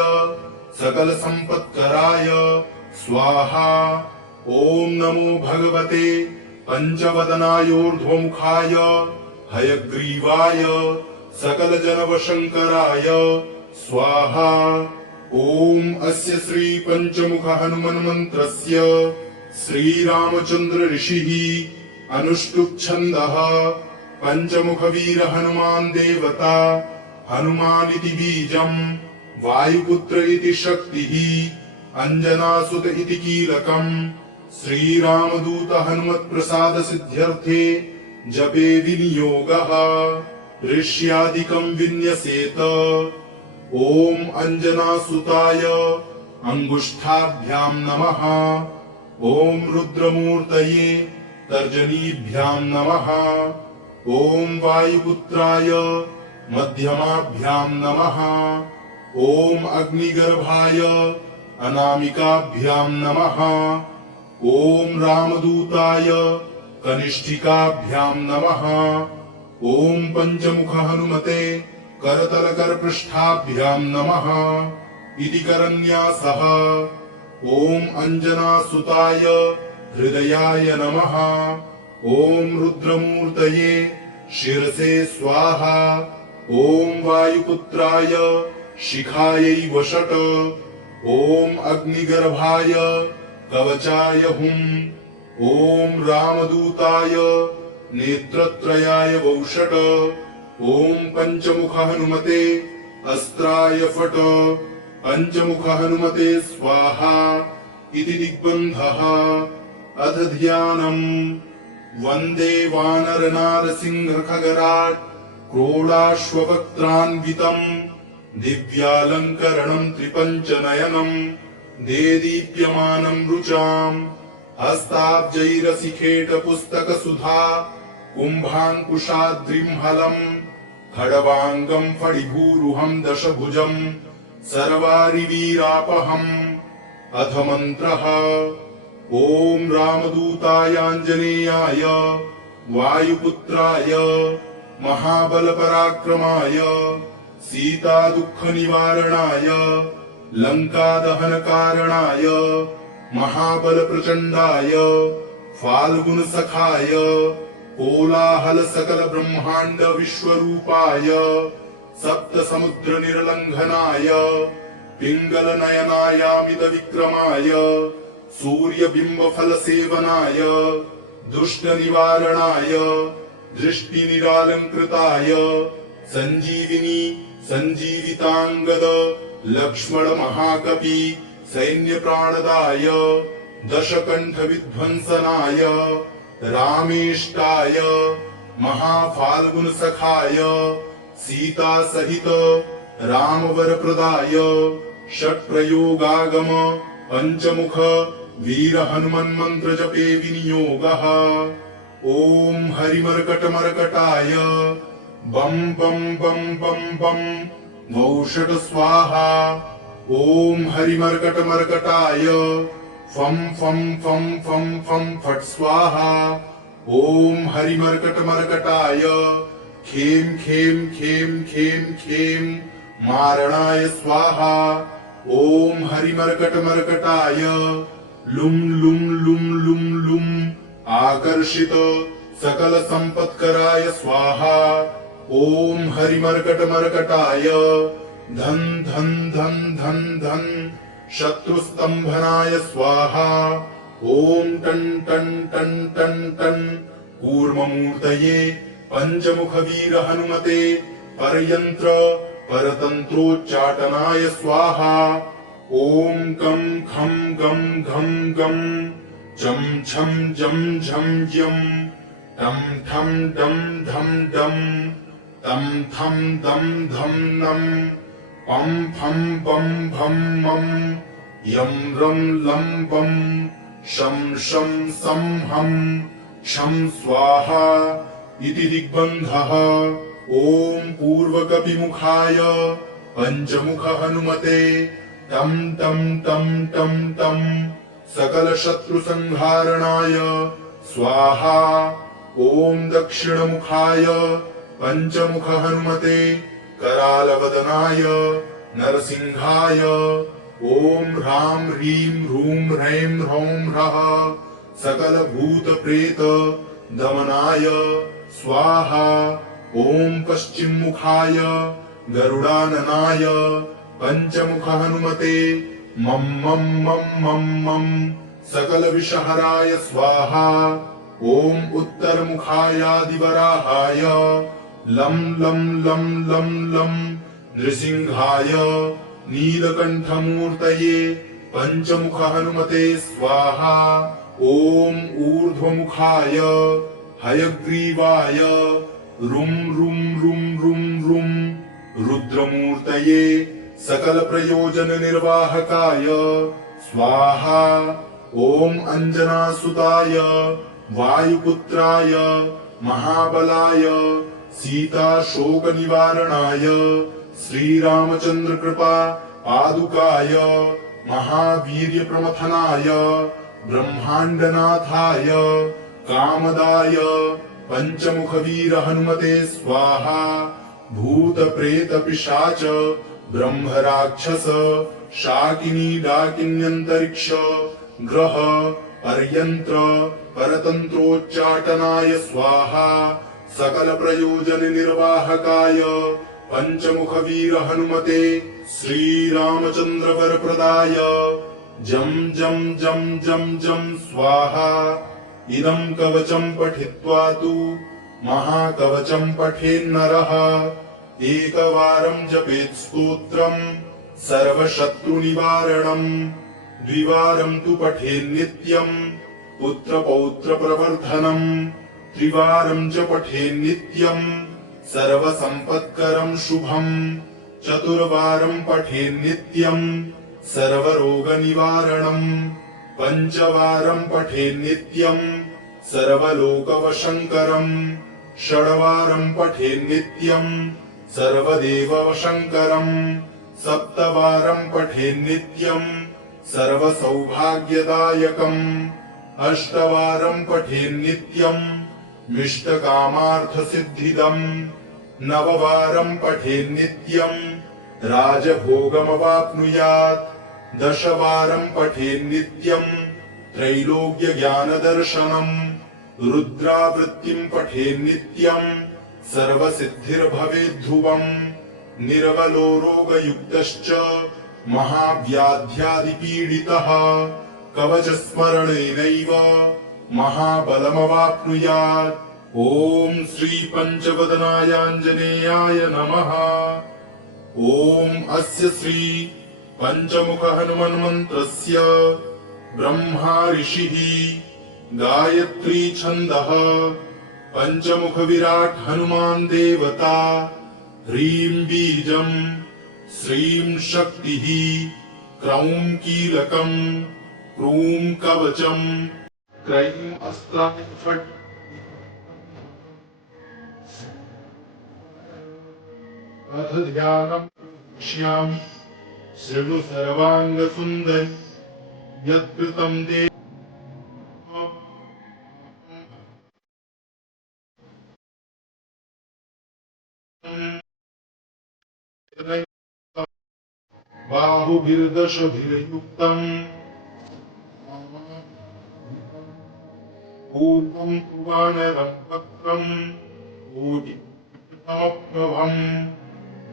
सकलसम्पत्कराय स्वाहा। ॐ नमो भगवते पंचवदनायोर्ध्वमुखाय हयग्रीवाय सकलजनवशङ्कराय स्वाहा। ॐ अस्य श्री पंचमुख हनुमन्मन्त्रस्य श्रीरामचन्द्र ऋषिः अनुष्टुप् छन्दः पंचमुखवीर हनुमान् देवता हनुमानिति बीजम् वायुपुत्र इति शक्तिः अंजनासुत इति कीलकम् श्रीरामदूत हनुमत्प्रसाद सिद्ध्यर्थे जपे विनियोगः ऋष्यादिकम् विन्यसेत। ॐ अंजनासुताय अंगुष्ठाभ्याम् नमः। ॐ रुद्रमूर्तये तर्जनीभ्याम् नमः। ॐ वायुपुत्राय मध्यमाभ्याम् नमः। ॐ अग्निगर्भाय अनामिकाभ्याम् नमः। ॐ रामदूताय कनिष्ठिकाभ्याम् नमः। ॐ पंचमुख हनुमते करतलकरपृष्ठाभ्याम् नमः इति करन्यासः। ॐ अंजनासुताय हृदयाय नमः। ॐ रुद्रमूर्तये शिरसे स्वाहा। ॐ वायुपुत्राय शिखायै वषट्। ॐ अग्निगर्भाय कवचाय हुम्। ॐ रामदूताय नेत्रत्रयाय वौषट्। ॐ पंचमुख हनुमते अस्त्राय फट्। पंचमुख हनुमते स्वाहा इति दिग्बन्धः। अथ ध्यानम्। वन्दे वानरनारसिंहखगराट् क्रोडाश्ववक्त्रान्वितम् दिव्यालङ्करणम् त्रिपञ्चनयनम् देदीप्यमानम् रुचाम् हस्ताब्जैरसिखेटपुस्तकसुधा कुम्भाङ्कुशाद्रिम्हलम् खड्वाङ्गम् फणिभूरुहम् दशभुजम् सर्वारिवीरापहम्। अथ मन्त्रः। ॐ रामदूतायाञ्जनेयाय वायुपुत्राय महाबलपराक्रमाय सीतादुःखनिवारणाय लङ्कादहनकारणाय महाबलप्रचण्डाय फाल्गुनसखाय कोलाहल सकल ब्रह्माण्ड विश्वरूपाय सप्तसमुद्रनिर्लङ्घनाय पिङ्गलनयनायामित विक्रमाय सूर्यबिम्बफलसेवनाय दुष्टनिवारणाय दृष्टिनिरालङ्कृताय सञ्जीविनी सञ्जीविताङ्गद लक्ष्मण महाकपि सैन्यप्राणदाय दशकण्ठविध्वंसनाय रामेष्टाय महाफाल्गुनसखाय सीतासहित रामवरप्रदाय षट्प्रयोगागम पंचमुख वीर हनुमन्मन्त्र जपे विनियोगः। ॐ हरिमर्कटमर्कटाय बम बम बम बम बम वौषट स्वाहा। ॐ हरिमर्कटमर्कटाय फम फम फम फम फम फट स्वाहा। ॐ हरिमर्कटमर्कटाय खेम खेम खेम खेम खेम मारणाय स्वाहा। ॐ हरिमर्कटमर्कटाय लुम लुम लुम लुम लुम आकर्षित सकल संपत्कराय स्वाहा। ओम हरिमर्कट मर्कटाय धन धन धन धन धन शत्रुस्तंभनाय स्वाहा। ओम टन टन टन टन टन कूर्ममूर्तये पंचमुख वीर हनुमते परयंत्र परतंत्रोच्चाटनाय स्वाहा। ओम कम खम गम घम गम जम झम जम झम यम टम ठम डम धम डम तम थम दम धम नम पम फम बम भम मम यम रम लम बम शम शम सम हम शम स्वाहा इति दिग्बन्धः। ओम पूर्वकपिमुखाय पंचमुख हनुमते टम टम टम टम टम सकल शत्रु संहारणाय स्वाहा। ओम दक्षिणमुखाय पंचमुख हनुमते करालवदनाय नरसिंहाय ओम ह्रां ह्रीं ह्रूं ह्रैं ह्रौं ह्रः सकल भूत प्रेत दमनाय स्वाहा। ओम पश्चिम मुखाय गरुडाननाय पंचमुख हनुमते मम मम मम मम मम सकल विषहराय स्वाहा। ओम उत्तर मुखायादिवराहाय लं लं लं लं लं नृसिंहाय नीलकंठमूर्तये पंचमुख हनुमते स्वाहा। ओम ऊर्ध्वमुखाय हयग्रीवाय रुम रुम रुम रुम रुम रुद्रमूर्तये सकल प्रयोजन निर्वाहकाय स्वाहा। ओम अंजनासुताय वायुपुत्राय महाबलाय सीता शोक निवारणाय श्री रामचंद्र कृपा पादुकाय महावीर्य प्रमथनाय ब्रह्मांडनाथाय कामदाय पंचमुख वीर हनुमते स्वाहा। भूत प्रेत पिशाच ब्रह्म राक्षस शाकिनी डाकिन्यंतरिक्ष ग्रह पर्यंत्र परतंत्रोच्चाटनाय स्वाहा। सकल प्रयोजन निर्वाहकाय पंचमुख वीर हनुमते श्री रामचंद्र वरप्रदाय जम जम जम जम जम स्वाहा। इदं कवचं पठित्वा तु महाकवचं पठेन्नरः एकवारं जपेत् स्तोत्रम् सर्वशत्रुनिवारणम् द्विवारं तु पठेन्नित्यम् पुत्रपौत्रप्रवर्धनम् त्रिवारं च पठेन्नित्यम् सर्वसम्पत्करं शुभम् चतुर्वारं पठेन्नित्यम् सर्वरोगनिवारणम् पंचवारं पठेन्नित्यम् सर्वलोकवशङ्करम् षड्वारं पठेन्नित्यम् सर्वदेववशङ्करम् सप्तवारं पठेन्नित्यम् सर्वसौभाग्यदायकम् अष्टवारं पठेन्नित्यम् मिष्टकामार्थसिद्धिदम् नववारं पठेन्नित्यम् राजभोगमवाप्नुयात् दशवारं पठेन्नित्यम् त्रैलोक्यज्ञानदर्शनम् रुद्रावृत्तिं पठेन्नित्यम् सर्वसिद्धिर्भवेद्ध्रुवम् निर्बलो रोगयुक्तश्च महाव्याध्यादिपीडितः कवचस्मरणेनैव महाबलमवाप्नुयात्। ॐ श्री पंचवदनायाञ्जनेयाय नमः। ॐ अस्य श्री पंचमुख हनुमन्मन्त्रस्य ब्रह्मा ऋषिः गायत्री छन्दः पंचमुख विराट हनुमान् देवता ह्रीं बीजं श्रीं शक्तिः क्रौं कीलकं क्रूं कवचं क्रैं अस्त्रं फट् अथ ध्यानं श्याम शृणु सर्वाङ्गसुन्दरि यत्कृतं ते बाहुभिर्दशभिर्युक्तम् पूर्वं तु वानरं वक्रं कोटिप्रभं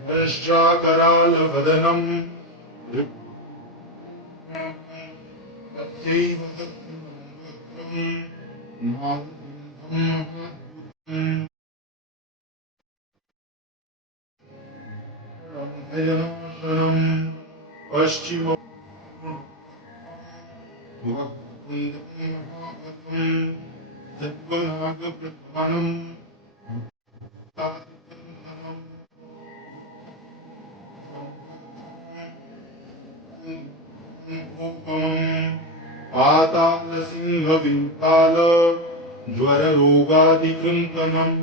दंष्ट्राकरालवदनं तस्यैव वक्रं नादं भजनाशनं पश्चिमं सर्वनागप्रधानं पातालसिंहविताल ज्वररोगादिकृन्तनम्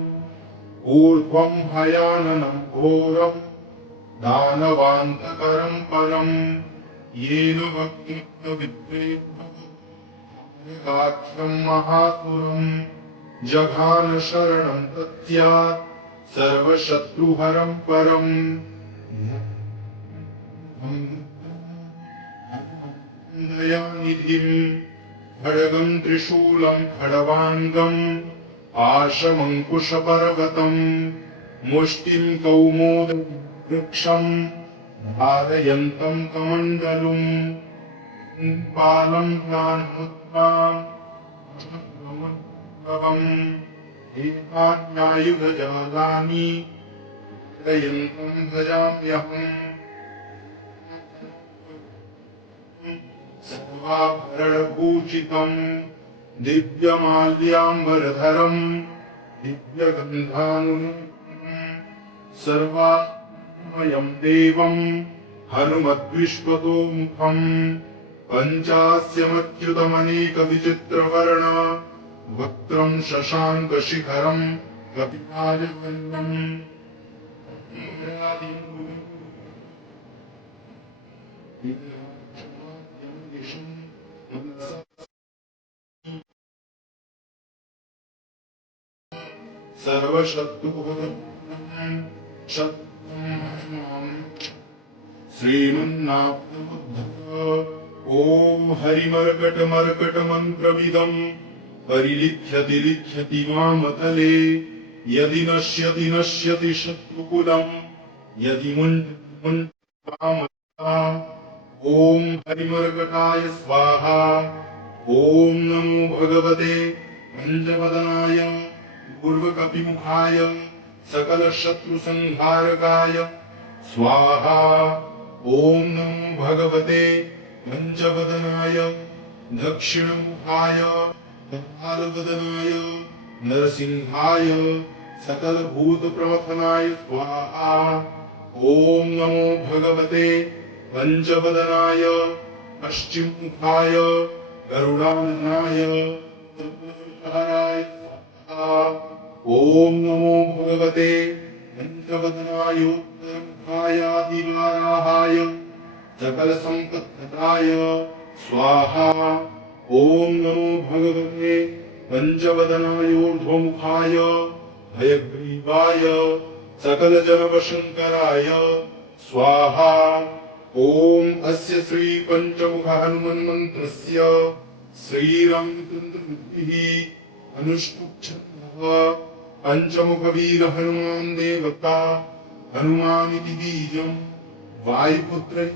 ऊर्ध्वं हयाननं घोरं दानवान्तकरं परं येन भक्तिविद्वेक्षं महासुरं जघान शरणं तत्स्यात् सर्वशत्रुहरं परम् दयानिधिं खड्गं त्रिशूलं खड्वाङ्गं पाशमङ्कुशपर्वतं मुष्टिं कौमोदवृक्षं धारयन्तं कमण्डलुं पालं ज्ञानमुद्रां एतान्यायुधजालानि त्रयन्तं भजाम्यहम् सर्वाभरणभूषितं दिव्यमाल्याम्बरधरं दिव्यगन्धानुलेपनं सर्वात्मयं देवं हनुमद्विश्वतोमुखं पञ्चास्यमच्युतमनेकविचित्रवर्ण वक्त्रं शशाङ्कशिखरं कपिराजवल्लम् ॐ हरिमर्कटमर्कटमन्त्रविदं परिलिख्यति लिख्यति वामतले यदि नश्यति नश्यति शत्रुकुलं यदि मुञ्चति ॐ हरिमर्कटाय स्वाहा ॐ नमो भगवते पञ्चवदनाय पूर्वकपिमुखाय सकलशत्रुसंहारकाय स्वाहा ॐ नमो भगवते पञ्चवदनाय दक्षिणमुखाय कपालवदनाय नरसिंहाय सकलभूतप्रमथनाय स्वाहा ॐ नमो भगवते पञ्चवदनाय पश्चिममुखाय गरुडाननाय स्वाहा ॐ नमो भगवते पञ्चवदनाय उत्तरमुखायादिवाराहाय सकलसम्पत्प्रदाय स्वाहा ॐ नमो भगवते पञ्चवदनायोर्ध्वमुखाय भयग्रीवाय सकलजनवशङ्कराय स्वाहा ॐ अस्य श्रीपञ्चमुख हनुमन्मन्त्रस्य श्रीरामचन्द्रबुद्धिः अनुष्टुप्छन्दः पञ्चमुखवीर हनुमान् देवता हनुमानिति बीजं वायुपुत्र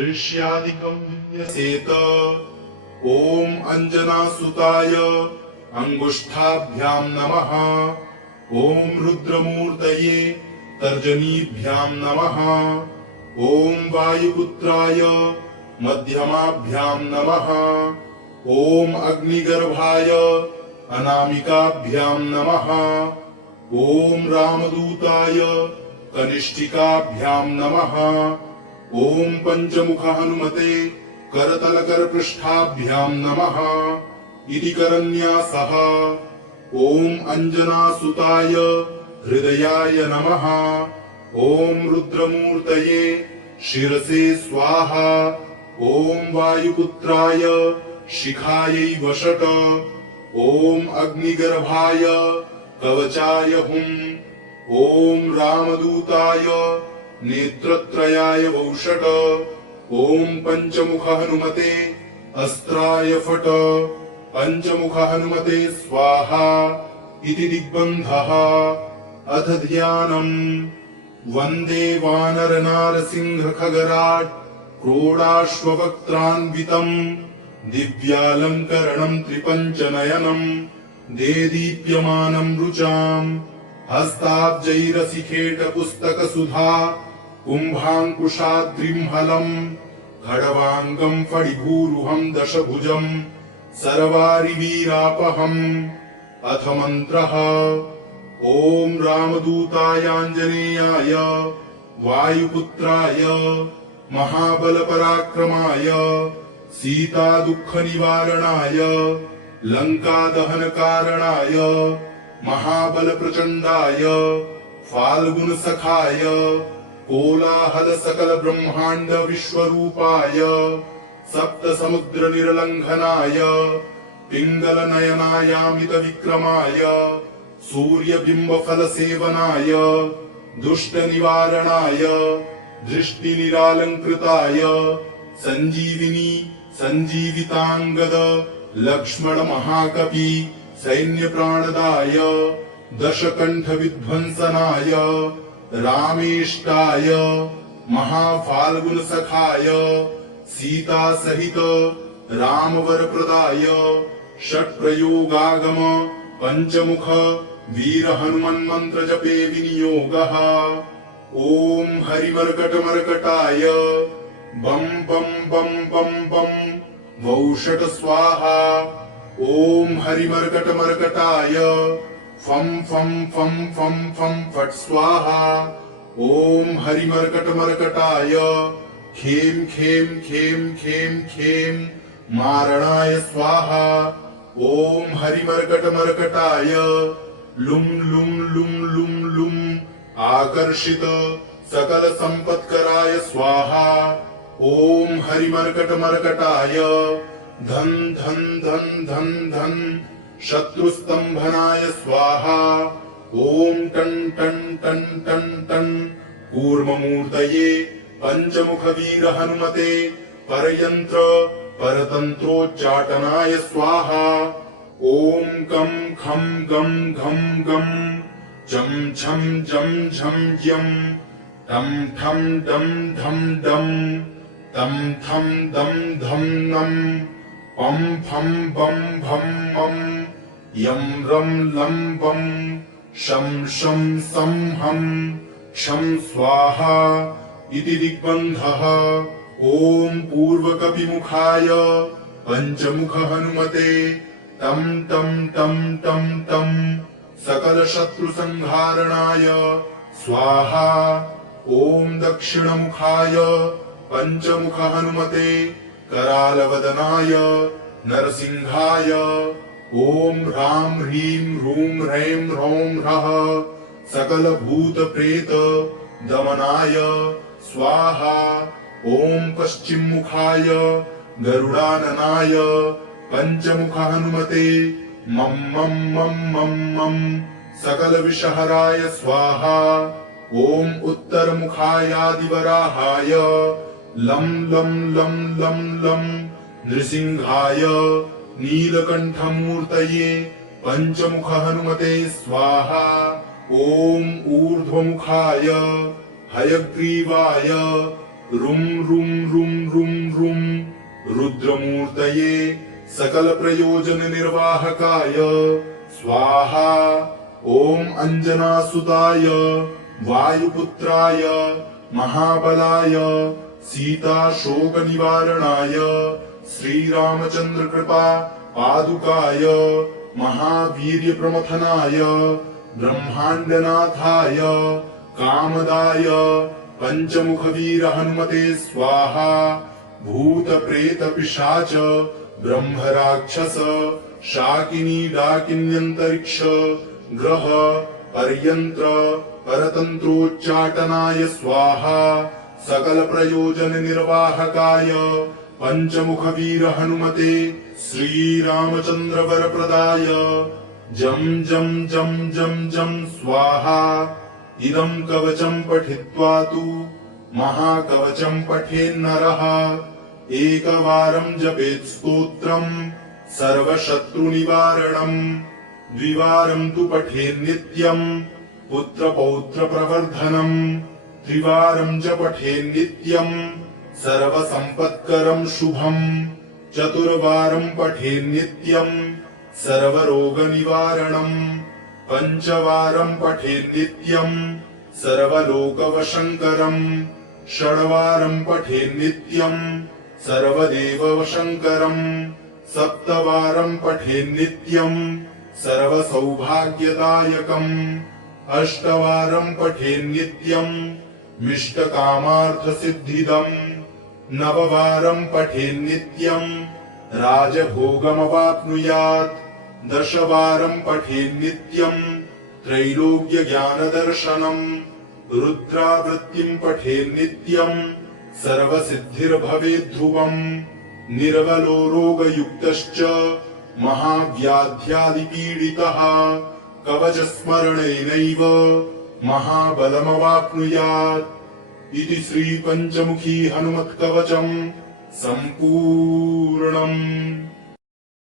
ऋष्यादिकं विन्यसेत ॐ अञ्जनासुताय अङ्गुष्ठाभ्यां नमः ॐ रुद्रमूर्तये तर्जनीभ्यां नमः ॐ वायुपुत्राय मध्यमाभ्यां नमः ॐ अग्निगर्भाय अनामिकाभ्यां नमः ॐ रामदूताय कनिष्ठिकाभ्यां नमः ॐ पञ्चमुख हनुमते करतलकरपृष्ठाभ्यां नमः इति करन्यासः ॐ अञ्जनासुताय हृदयाय नमः ॐ रुद्रमूर्तये शिरसे स्वाहा ॐ वायुपुत्राय शिखायै वषट ॐ अग्निगर्भाय कवचाय हुम् ॐ रामदूताय नेत्रत्रयाय वौषट ॐ पंचमुख हनुमते अस्त्राय फट पंचमुख हनुमते स्वाहा इति दिग्बन्धः। अथ ध्यानम्। वन्दे वानर नारसिंह खगराट् क्रोडाश्ववक्त्रान्वितम् दिव्यालङ्करणम् त्रिपञ्चनयनम् देदीप्यमानम् रुचाम् हस्ताब्जैरसिखेटपुस्तकसुधा कुम्भाङ्कुशाद्रिम्हलम् खड्वाङ्गम् फणिभूरुहम् दशभुजम् सर्वारिवीरापहम्। अथ मन्त्रः। ॐ रामदूतायाञ्जनेयाय वायुपुत्राय महाबलपराक्रमाय सीतादुःखनिवारणाय लङ्कादहनकारणाय महाबलप्रचण्डाय फाल्गुनसखाय कोलाहलसकलब्रह्माण्डविश्वरूपाय सप्तसमुद्रनिर्लङ्घनाय पिङ्गलनयनायामितविक्रमाय सूर्यबिम्बफलसेवनाय दुष्टनिवारणाय दृष्टिनिरालङ्कृताय सञ्जीविनी सञ्जीविताङ्गद लक्ष्मणमहाकपि सैन्यप्राणदाय दशकण्ठविध्वंसनाय रामेष्टाय महाफाल्गुनसखाय सीतासहित रामवरप्रदाय षट्प्रयोगागम पंचमुख वीर हनुमन्मन्त्र जपे विनियोगः। ॐ हरिमर्कटमर्कटाय बम बम बम बम बम वौषट स्वाहा। ॐ हरिमर्कटमर्कटाय फम फम फम फम फम फट स्वाहा। ॐ हरिमर्कटमर्कटाय खेम खेम खेम खेम खेम मारणाय स्वाहा। ॐ हरिमर्कटमर्कटाय लुम लुम लुम लुम लुम आकर्षित सकल संपत्कराय स्वाहा। ॐ हरिमर्कटमर्कटाय धन धन धन धन धन शत्रुस्तंभनाय स्वाहा। ॐ टन टन टन टन टन कूर्ममूर्तये पंचमुख वीर हनुमते परयंत्र परतंत्रोच्चाटनाय स्वाहा। ॐ कं खं गं घं गं जं झं जं झं यं टं ठं डं धं डं तं थं दं धं नं पं फं बं भं मं यं रं लं बं शं शं सं हं शं स्वाहा इति दिग्बन्धः। ॐ पूर्वकपिमुखाय पंचमुख हनुमते तं तं तं तं तं सकल शत्रु संहारणाय स्वाहा। ॐ दक्षिणमुखाय पंचमुख हनुमते करालवदनाय नरसिंहाय ॐ ह्रां ह्रीं ह्रूं ह्रैं ह्रौं ह्रः सकल भूत प्रेत दमनाय स्वाहा। ॐ पश्चिममुखाय गरुडाननाय पंचमुख हनुमते मम मम मम मम मम सकल विषहराय स्वाहा। ॐ उत्तरमुखायादिवराहाय लं लं लं लं लं नृसिंहाय नीलकण्ठमूर्तये पंचमुख हनुमते स्वाहा। ॐ ऊर्ध्वमुखाय हयग्रीवाय रुं रुं रुं रुं रुं रुद्रमूर्तये सकल प्रयोजन निर्वाहकाय स्वाहा। ॐ अंजनासुताय वायुपुत्राय महाबलाय सीता शोक निवारणाय श्रीरामचंद्र कृपा पादुकाय महावीर्य प्रमथनाय ब्रह्मांडनाथाय कामदाय पंचमुख वीर हनुमते स्वाहा। भूत प्रेत पिशाच ब्रह्म राक्षस शाकिनी डाकिन्यंतरिक्ष ग्रह पर्यंत्र परतंत्रोच्चाटनाय स्वाहा। सकल प्रयोजन निर्वाहकाय पंचमुख वीर हनुमते श्रीरामचंद्र वरप्रदाय जम जम जम जम जम स्वाहा। इदं कवचं पठित्वा तु महाकवचं पठेन्नरः एकवारं जपेत् स्तोत्रं सर्वशत्रुनिवारणम् द्विवारं तु पठेन्नित्यं पुत्रपौत्रप्रवर्धनम् त्रिवारं च पठेन्नित्यं सर्वसम्पत्करं शुभम् चतुर्वारं पठेन्नित्यं सर्वरोगनिवारणम् पञ्चवारं पठेन्नित्यं सर्वलोकवशङ्करम् षड्वारं पठेन्नित्यं सर्वदेववशङ्करम् सप्तवारं पठेन्नित्यं सर्वसौभाग्यदायकम् अष्टवारं पठेन्नित्यं मिष्टकामार्थसिद्धिदम् नववारं पठेन्नित्यं राजभोगमवाप्नुयात् दशवारं पठेन्नित्यं त्रैलोक्यज्ञानदर्शनम् रुद्रावृत्तिं पठेन्नित्यं सर्वसिद्धिर्भवेत् ध्रुवम् निर्बलो रोगयुक्तश्च महाव्याध्यादिपीडितः कवचस्मरणेनैव महाबलमवाप्नुयात् इति श्री पंचमुखी हनुमत्कवचम् सम्पूर्णम्।